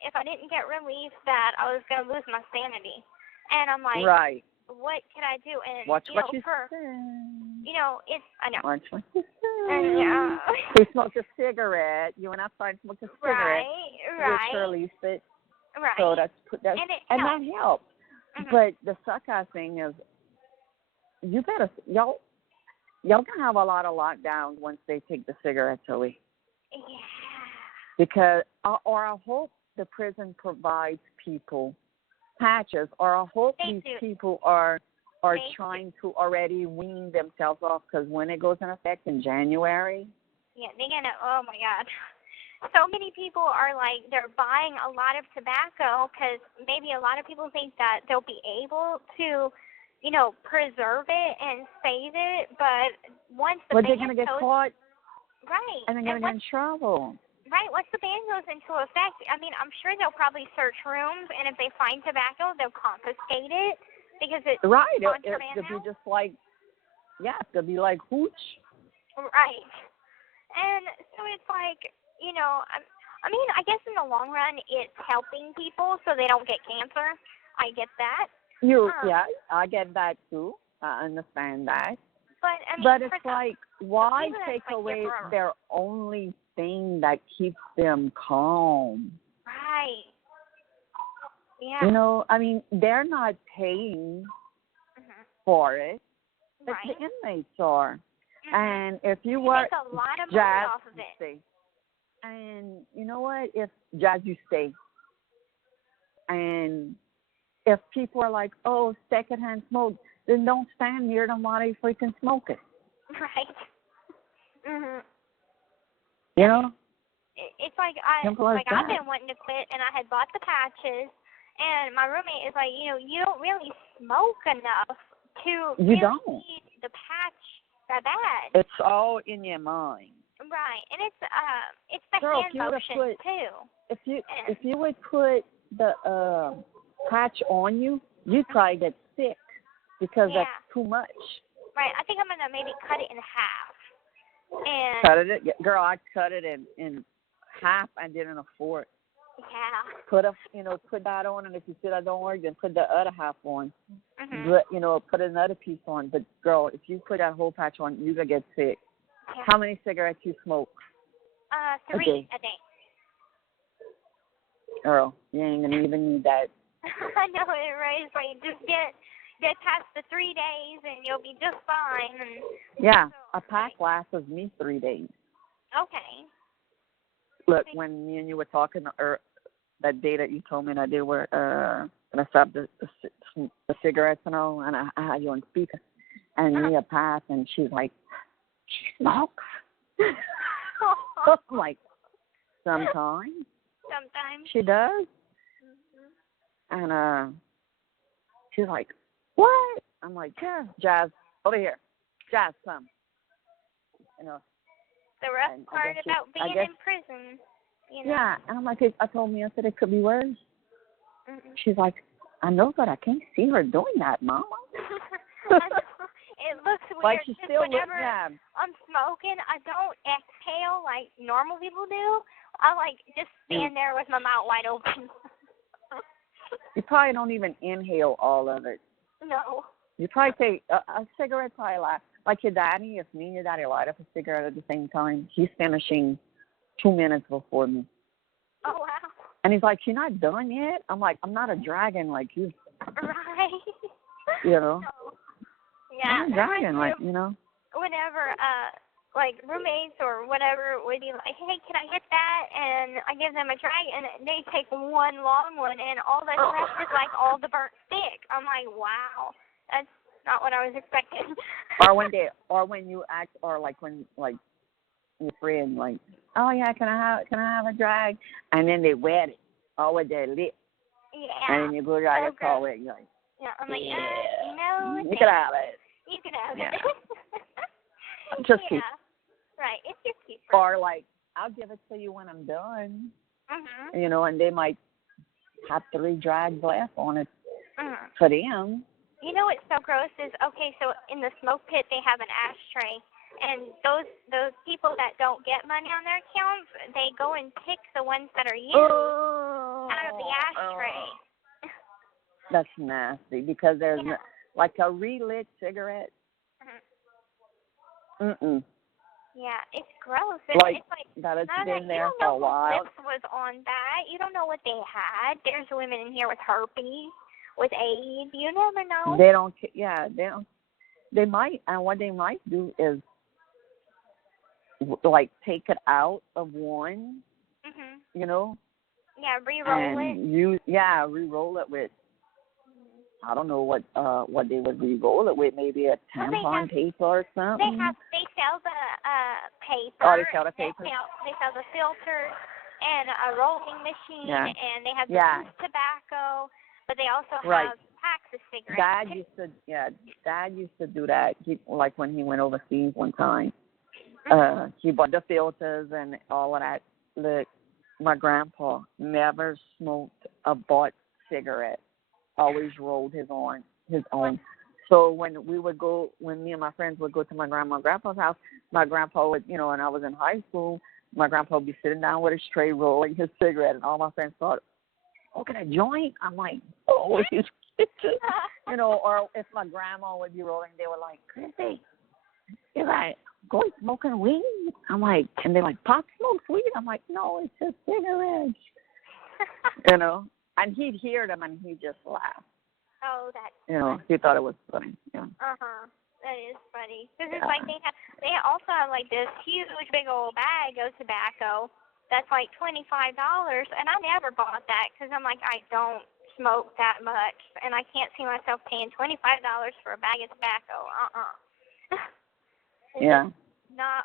if I didn't get relief, that I was going to lose my sanity. And I'm like, what can I do? And watch you what know, you say. You know, I know. Watch what you say. And, yeah. We smoked a cigarette. You went outside and smoked a cigarette. Right. Which released it. Right. So that helps. But the sucker thing is, you better y'all can have a lot of lockdowns once they take the cigarettes away. Yeah. Because or I hope the prison provides people patches, or I hope these people are trying to already wean themselves off, because when it goes in effect in January. Yeah, they're gonna. Oh my God. So many people are like, they're buying a lot of tobacco because maybe a lot of people think that they'll be able to, you know, preserve it and save it. But once the ban they're going to get caught. Right. And they're going to get in trouble. Right. Once the ban goes into effect, I mean, I'm sure they'll probably search rooms, and if they find tobacco, they'll confiscate it because it's contraband It'll be just like, it'll be like hooch. Right. And so it's like, you know, I mean, I guess in the long run, it's helping people so they don't get cancer. I get that. I get that too. I understand that. But I mean, But for it's the like, why people that's, take like, away different. their only thing that keeps them calm? Right. Yeah. You know, I mean, they're not paying for it. It's Right. the inmates are. And if you You were make a lot of money Jazz, off of you it. stay. And you know what? If Jazz, you stay. And if people are like, oh, secondhand smoke, then don't stand near them while they freaking smoke it. Right. You know? It's like Simple as I've that. been wanting to quit, and I had bought the patches, and my roommate is like, you don't really smoke enough to You really don't. need the patch that bad. It's all in your mind. Right, and it's the Girl, hand if you would've motion put- too. If you would put the patch on you, you'd probably get sick because Yeah. that's too much. Right, I think I'm gonna maybe cut it in half. And Cut it, girl. I cut it in half and did it in a fourth. yeah. Put that on, and if you see that don't work, then put the other half on. Mhm. Put another piece on. But girl, if you put that whole patch on, you're gonna get sick. Yeah. How many cigarettes you smoke? 3 a day. Girl, you ain't gonna even need that. I know it, right? It's like just get past the 3 days and you'll be just fine. And Yeah, so, a pack lasts me 3 days. okay. Look, when me and you were talking, or that day that you told me that they were gonna stop the cigarettes and all, and I had you on speaker, and Mia passed, and she's like, she smokes. I'm like, sometimes she does, and she's like, what? I'm like, yeah, Jazz, over here, Jazz, come. You know. The rough And I part guess about being guess- in prison, you know. Yeah, and I'm like, I told Mia, I said it could be worse. Mhm. She's like, I know, but I can't see her doing that, Mama. It looks weird. Like she just still whenever yeah. I'm smoking, I don't exhale like normal people do. I like just stand there with my mouth wide open. You probably don't even inhale all of it. No. You probably take a cigarette, probably like your daddy. If me and your daddy light up a cigarette at the same time, he's finishing 2 minutes before me. Oh wow. And he's like, you're not done yet? I'm like, I'm not a dragon like you. Right. You know? No. Yeah. I'm a dragon, like, you know? Whenever like roommates or whatever would be like, hey, can I get that? And I give them a drag, and they take one long one, and all that's left is like all the burnt stick. I'm like, wow, that's not what I was expecting. or when you act, or like when like your friend like, oh yeah, can I have a drag? And then they wet it, all with their lips. Yeah. And then you go drag it all wet. You're like, yeah. I'm like, yeah. no. You can have it. You can have Yeah. it. Just yeah. keep. Right. It's just keep. Or like, I'll give it to you when I'm done. Mhm. You know, and they might have 3 drags left on it Mhm. for them. You know what's so gross is, okay, so in the smoke pit they have an ashtray, and those people that don't get money on their accounts, they go and pick the ones that are used out of the ashtray. That's nasty because there's Yeah. like a relit cigarette. Mm-mm. Yeah, it's gross. Like, it's like that it's none of been that. there You for a don't know while. who lips was on that. You don't know what they had. There's women in here with herpes, with AIDS. You never know. They don't. Yeah, they don't. They might, and what they might do is like take it out of one. Mhm. You know. Yeah, re-roll it. And re-roll it with. I don't know what they would re-roll it with. Maybe a tampon paper or something. They sell the paper. Oh, they sell the paper. They sell the filter and a rolling machine, Yeah. and they have the Yeah. loose tobacco, but they also Right. have packs of cigarettes. Dad used to do that. Like when he went overseas one time. He bought the filters and all of that. Look, my grandpa never smoked a bought cigarette. Always rolled his own. So when me and my friends would go to my grandma and grandpa's house, my grandpa would, and I was in high school, my grandpa would be sitting down with his tray rolling his cigarette, and all my friends thought, look at that joint. I'm like, oh, he's or if my grandma would be rolling, they were like, Kristy, He's like, go smoking weed? I'm like, and they're like, Pop smokes weed? I'm like, no, it's just cigarettes. You know? And he'd hear them and he'd just laugh. Oh, that's funny. He thought it was funny. Yeah. That is funny. Because it's like they also have like this huge big old bag of tobacco that's like $25, and I never bought that because I'm like, I don't smoke that much, and I can't see myself paying $25 for a bag of tobacco. Yeah. Not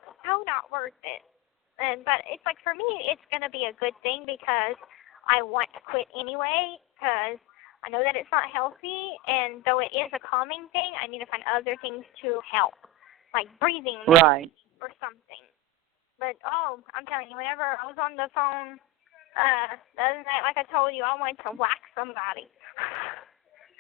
worth it. But it's like, for me, it's gonna be a good thing because I want to quit anyway, because I know that it's not healthy, and though it is a calming thing, I need to find other things to help, like breathing right. or something. But, I'm telling you, whenever I was on the phone the other night, like I told you, I wanted to whack somebody.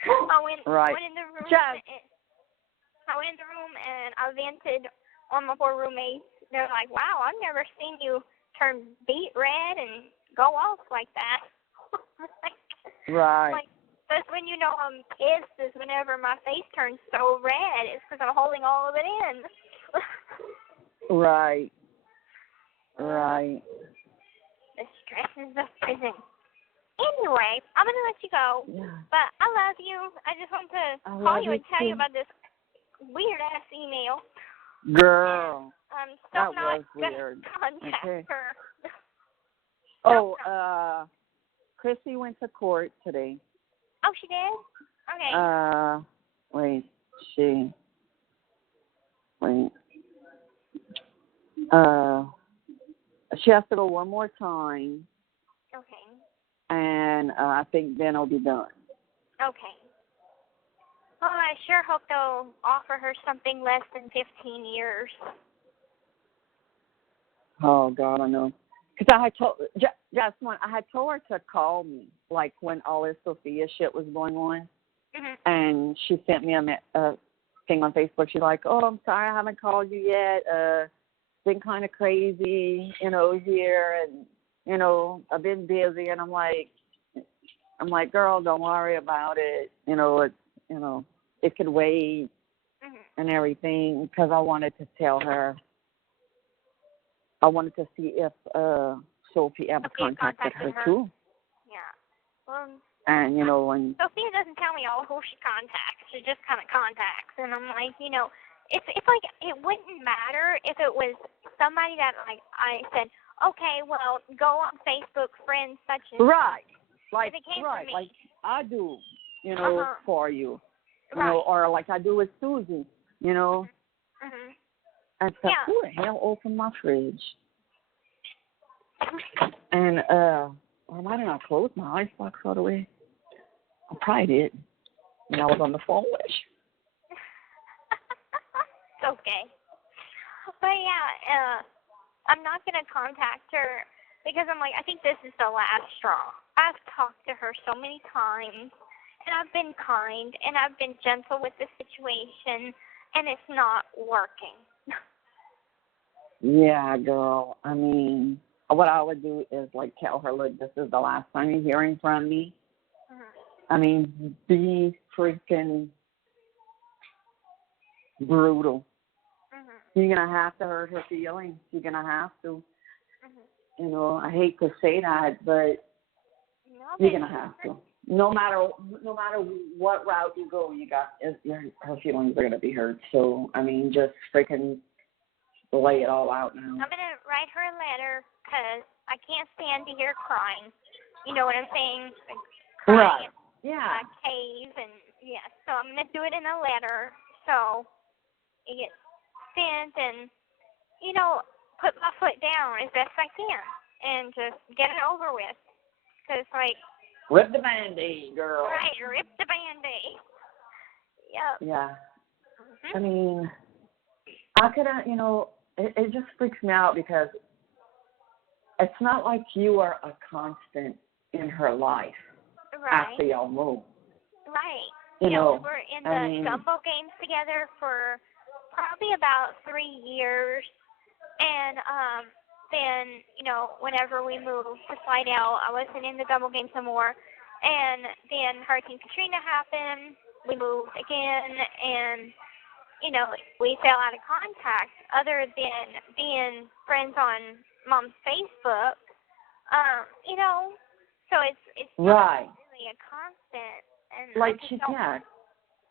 I went in the room. I went in the room, and I vented on my poor roommates. They're like, wow, I've never seen you turn beet red and go off like that. Right. Like, that's when you know I'm pissed, is whenever my face turns so red. It's because I'm holding all of it in. Right. Right. The stresses of prison. Anyway, I'm going to let you go. Yeah. But I love you. I just want to call you and tell you about this weird-ass email. Girl. I'm that still not was weird. Contact her. Oh, Kristy went to court today. Oh, she did? Okay. She has to go one more time. Okay. And I think then it'll be done. Okay. Well, I sure hope they'll offer her something less than 15 years. Oh, God, I know. Because I had told, I had told her to call me, like, when all this Sophia shit was going on. Mm-hmm. And she sent me a thing on Facebook. She's like, oh, I'm sorry I haven't called you yet. Been kind of crazy, here. And, I've been busy. And I'm like, girl, don't worry about it. It could wait and everything. Because I wanted to tell her. I wanted to see if Sophie ever contacted her too. Yeah. Well, and and Sophia doesn't tell me all who she contacts. She just kind of contacts, and I'm like, it's like it wouldn't matter if it was somebody that like I said, okay, well, go on Facebook, friends such and right, like if it came right, from me. like I do, for you, or like I do with Susie, Mm-hmm. And so, who the hell opened my fridge? And, why didn't I close my icebox all the way? I probably did. And I was on the phone with her. It's okay. But, I'm not going to contact her because I'm like, I think this is the last straw. I've talked to her so many times, and I've been kind, and I've been gentle with the situation, and it's not working. Yeah, girl. I mean, what I would do is, like, tell her, look, this is the last time you're hearing from me. Mm-hmm. I mean, be freaking brutal. Mm-hmm. You're going to have to hurt her feelings. You're going to have to. Mm-hmm. I hate to say that, but you're going to have to. No matter what route you go, her feelings are going to be hurt. So, I mean, just freaking lay it all out now. I'm going to write her a letter because I can't stand to hear crying. You know what I'm saying? Crying. Right. Yeah. Cave and, so I'm going to do it in a letter so it gets sent and, put my foot down as best I can and just get it over with. Because, like... Rip the Band-Aid, girl. Right, rip the Band-Aid. Yep. Yeah. Mm-hmm. I mean, I could have, it just freaks me out because it's not like you are a constant in her life after y'all move. Right. We were in the gumbo games together for probably about 3 years. And then, whenever we moved to Slidell, I wasn't in the gumbo games no more. And then Hurricane Katrina happened. We moved again. And, we fell out of contact other than being friends on Mom's Facebook. So it's not Right. really a constant. And Like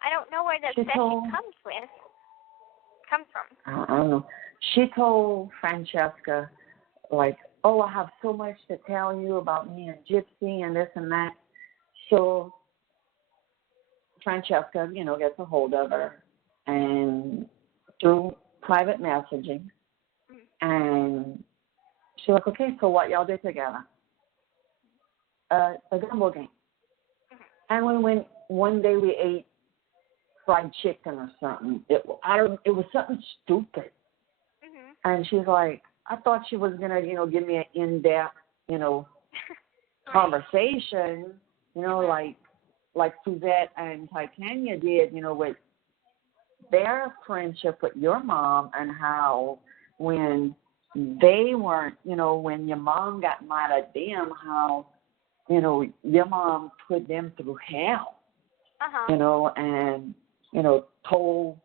I don't know where the obsession comes from. I don't know. She told Francesca, like, oh, I have so much to tell you about me and Gypsy and this and that. So Francesca, gets a hold of her and through private messaging. And she's like, okay, so what y'all did together? A gumbo game. And we went, one day we ate fried chicken or something. It was something stupid. And she's like, I thought she was going to, give me an in-depth, conversation, like Suzette and Titania did, with their friendship with your mom and how when they weren't, when your mom got mad at them, how, your mom put them through hell, and, told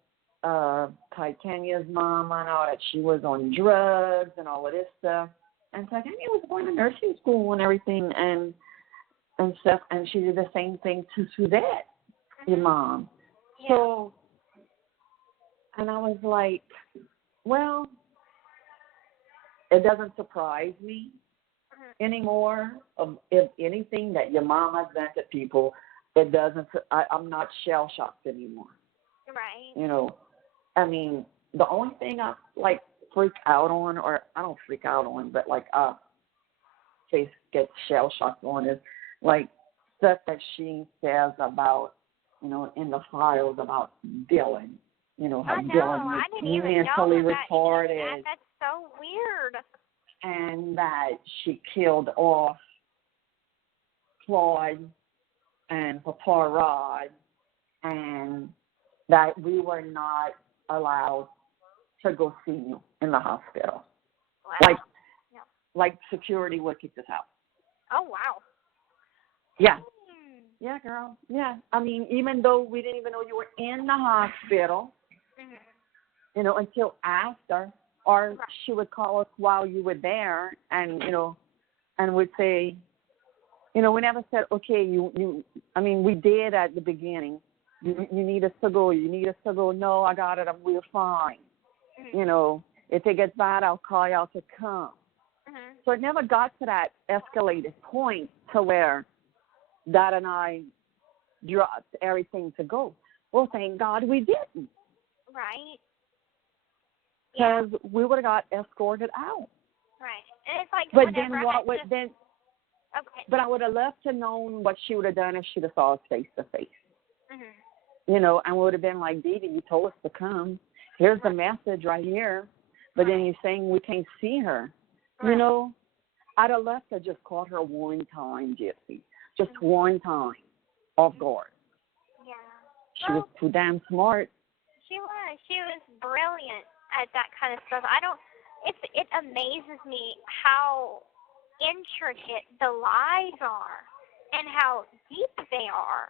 Titania's mom and all that she was on drugs and all of this stuff. And Titania was going to nursing school and everything and stuff, and she did the same thing to Suzette, your mom. Yeah. So, and I was like, well, it doesn't surprise me anymore if anything that your mom has done to people. It doesn't. I'm not shell shocked anymore. Right. I mean, the only thing I freak out on, or I don't freak out on, but face get shell shocked on is stuff that she says about, in the files about Dylan. How Dylan was mentally retarded. That's so weird. And that she killed off Claude and Papa Rod, and that we were not allowed to go see you in the hospital. Wow. Like security would kick us out. Oh, wow. Yeah. Yeah, girl. Yeah. I mean, even though we didn't even know you were in the hospital, until after, or she would call us while you were there and, and would say, we never said, okay, we did at the beginning. You need us to go. You need us to go. No, I got it. We're fine. If it gets bad, I'll call y'all to come. So it never got to that escalated point to where Dad and I dropped everything to go. Well, thank God we didn't. Right. Because we would have got escorted out. Right. And it's like, but then what would then? Okay. But I would have loved to known what she would have done if she'd have saw us face to face. And we would have been like, Dee Dee, you told us to come. Here's the message right here. But then you're saying we can't see her. Right. I'd have loved to just caught her one time, Gypsy. Just one time, off guard. Yeah. She was too damn smart. She was. She was brilliant at that kind of stuff. It amazes me how intricate the lies are and how deep they are.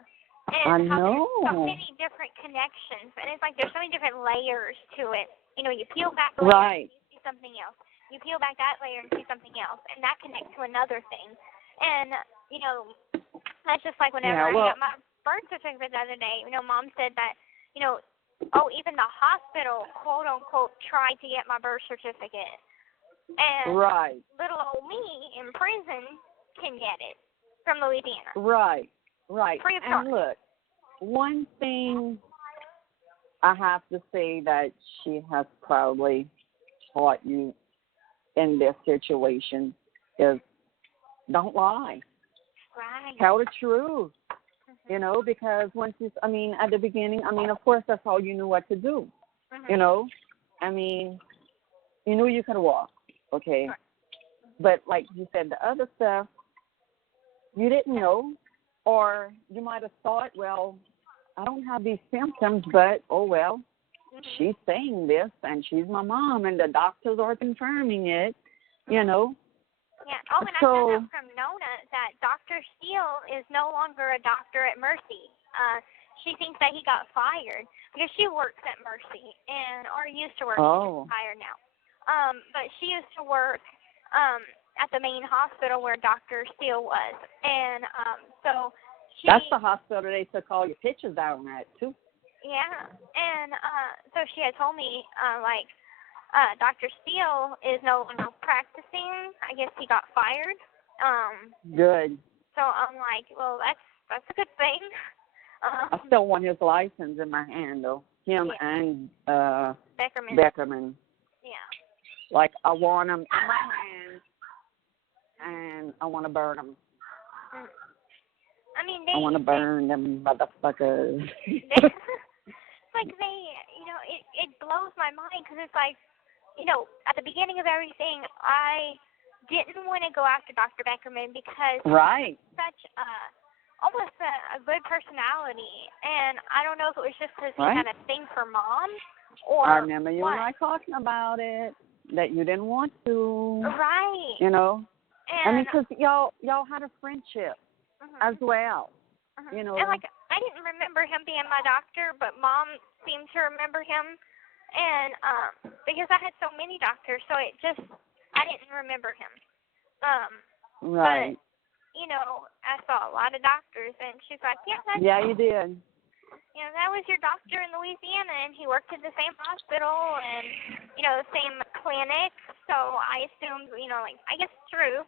And I how know. there's so many different connections. And it's like there's so many different layers to it. You peel back a layer and you see something else. You peel back that layer and see something else. And that connects to another thing. And, that's just like whenever I got my birth certificate the other day, Mom said that, even the hospital, quote unquote, tried to get my birth certificate. And little old me in prison can get it from Louisiana. Right. Free of charge. And look, one thing I have to say that she has probably taught you in this situation is don't lie. Right. Tell the truth. Because once at the beginning, of course, that's all you knew what to do. You knew you could walk, okay? Right. But like you said, the other stuff, you didn't know, or you might have thought, well, I don't have these symptoms, but, oh, well, she's saying this, and she's my mom, and the doctors are confirming it, Yeah. Oh, and So, I found out from Nona that Dr. Steele is no longer a doctor at Mercy. she thinks that he got fired because she works at Mercy or used to work. Oh. She's fired now. But she used to work at the main hospital where Dr. Steele was, and so she. That's the hospital they took all your pictures down at too. Yeah, and so she had told me Dr. Steele is no longer practicing. I guess he got fired. Good. So I'm like, well, that's a good thing. I still want his license in my hand though. Him and Beckerman. Yeah. Like I want them in my hand, and I want to burn them. I mean, I want to burn them motherfuckers. It blows my mind because it's like, at the beginning of everything, I didn't want to go after Dr. Beckerman because right. he's such almost a good personality, and I don't know if it was just because he had a thing for Mom, or I remember you what. and I talking about it, that you didn't want to. Right. You know. And because y'all had a friendship as well. You know. And I didn't remember him being my doctor, but Mom seemed to remember him, and because I had so many doctors, so I didn't remember him. Right. But, I saw a lot of doctors, and she's like, yeah, you did. That was your doctor in Louisiana, and he worked at the same hospital and, the same clinic, so I assumed, I guess it's true.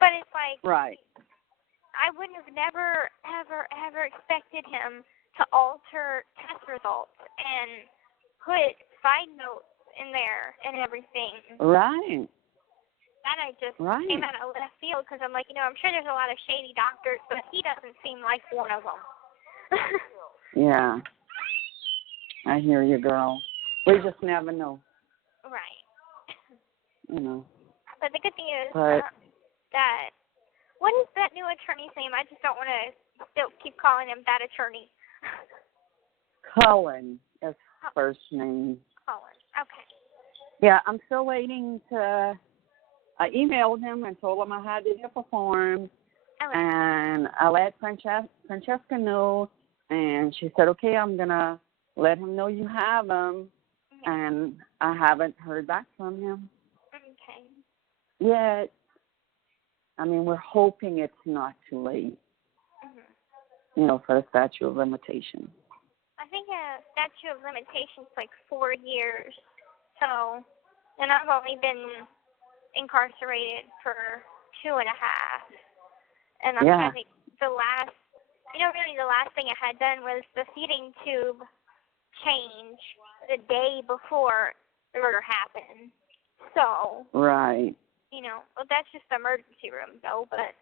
But it's like, right. I wouldn't have never, ever, ever expected him to alter test results and put side notes in there and everything. Right. That I just came out of left field because I'm like, I'm sure there's a lot of shady doctors, but he doesn't seem like one of them. Yeah. I hear you, girl. We just never know. Right. But the good thing is that, what is that new attorney's name? I just don't want to still keep calling him that attorney. Cullen is first name. Cullen. Okay. Yeah, I'm still waiting to. I emailed him and told him I had the HIPAA form, and I let Francesca know, and she said, okay, I'm going to let him know you have them, and I haven't heard back from him. Okay. Yet. I mean, we're hoping it's not too late, for the statute of limitations. I think a statute of limitations is like 4 years, so, and I've only been incarcerated for 2.5, and I'm trying to think the last thing I had done was the feeding tube change the day before the murder happened, so. Right. Well, that's just the emergency room, though, but,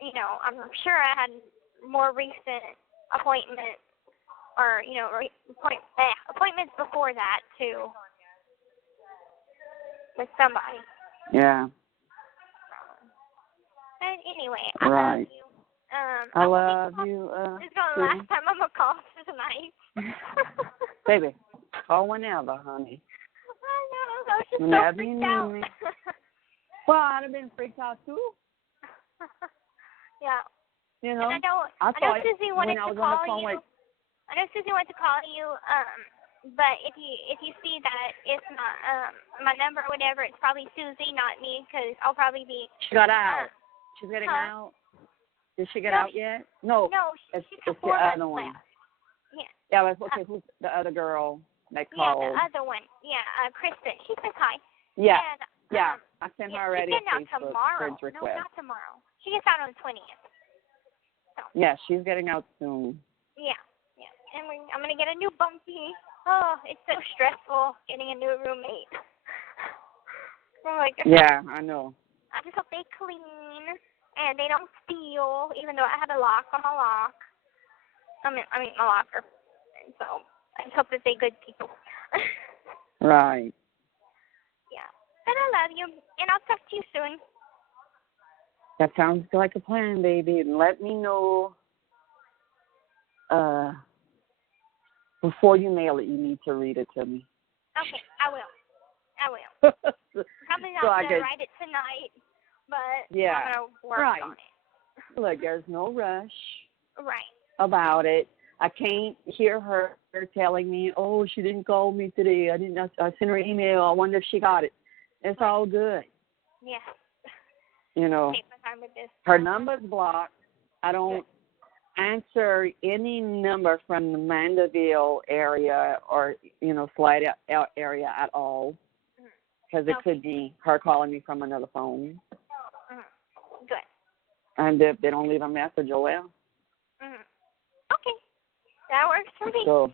I'm sure I had more recent appointments, or, appointments before that, too, with somebody. Yeah. And anyway, I love you. I love you. This is the last time I'm going to call for tonight. Baby, call whenever, honey. I know, I was just whenever so freaked you out. need me. Well, I'd have been freaked out too. Yeah. And I know Susie wanted to call you. I know Susie wanted to call you. But if you see that it's not my number or whatever, it's probably Susie, not me, because I'll probably be. She got out. She's getting out. Did she get out yet? No. No, it's the other one. Left. Yeah. Yeah, but okay. Who's the other girl that called? Yeah, the other one. Yeah, Kristy. She says hi. Yeah. And, I sent her already she's getting a out Facebook tomorrow. friend request. No, not tomorrow. She gets out on the 20th. So. Yeah, she's getting out soon. Yeah. And I'm going to get a new bunkie. Oh, it's so stressful getting a new roommate. Oh, my God. Yeah, I know. I just hope they clean and they don't steal, even though I have a lock on my lock. I mean my locker. And so I just hope that they're good people. Right. Yeah. But I love you, and I'll talk to you soon. That sounds like a plan, baby. And let me know before you mail it. You need to read it to me. Okay, I will. Probably not going to write it tonight, but I'm going to work on it. Look, there's no rush. Right. about it. I can't hear her telling me, oh, she didn't call me today. I sent her an email. I wonder if she got it. It's all good. Yeah. You know, Take my time with this. her number's blocked. I don't answer any number from the Mandeville area or, you know, Slide out area at all, because it could be her calling me from another phone. Good. And if they don't leave a message, oh well. Okay. That works for me. So,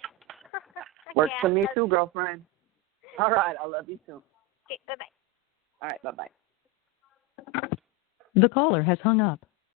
works Yeah, for me too, girlfriend. All right, I love you too. Okay, bye-bye. All right, bye-bye. The caller has hung up.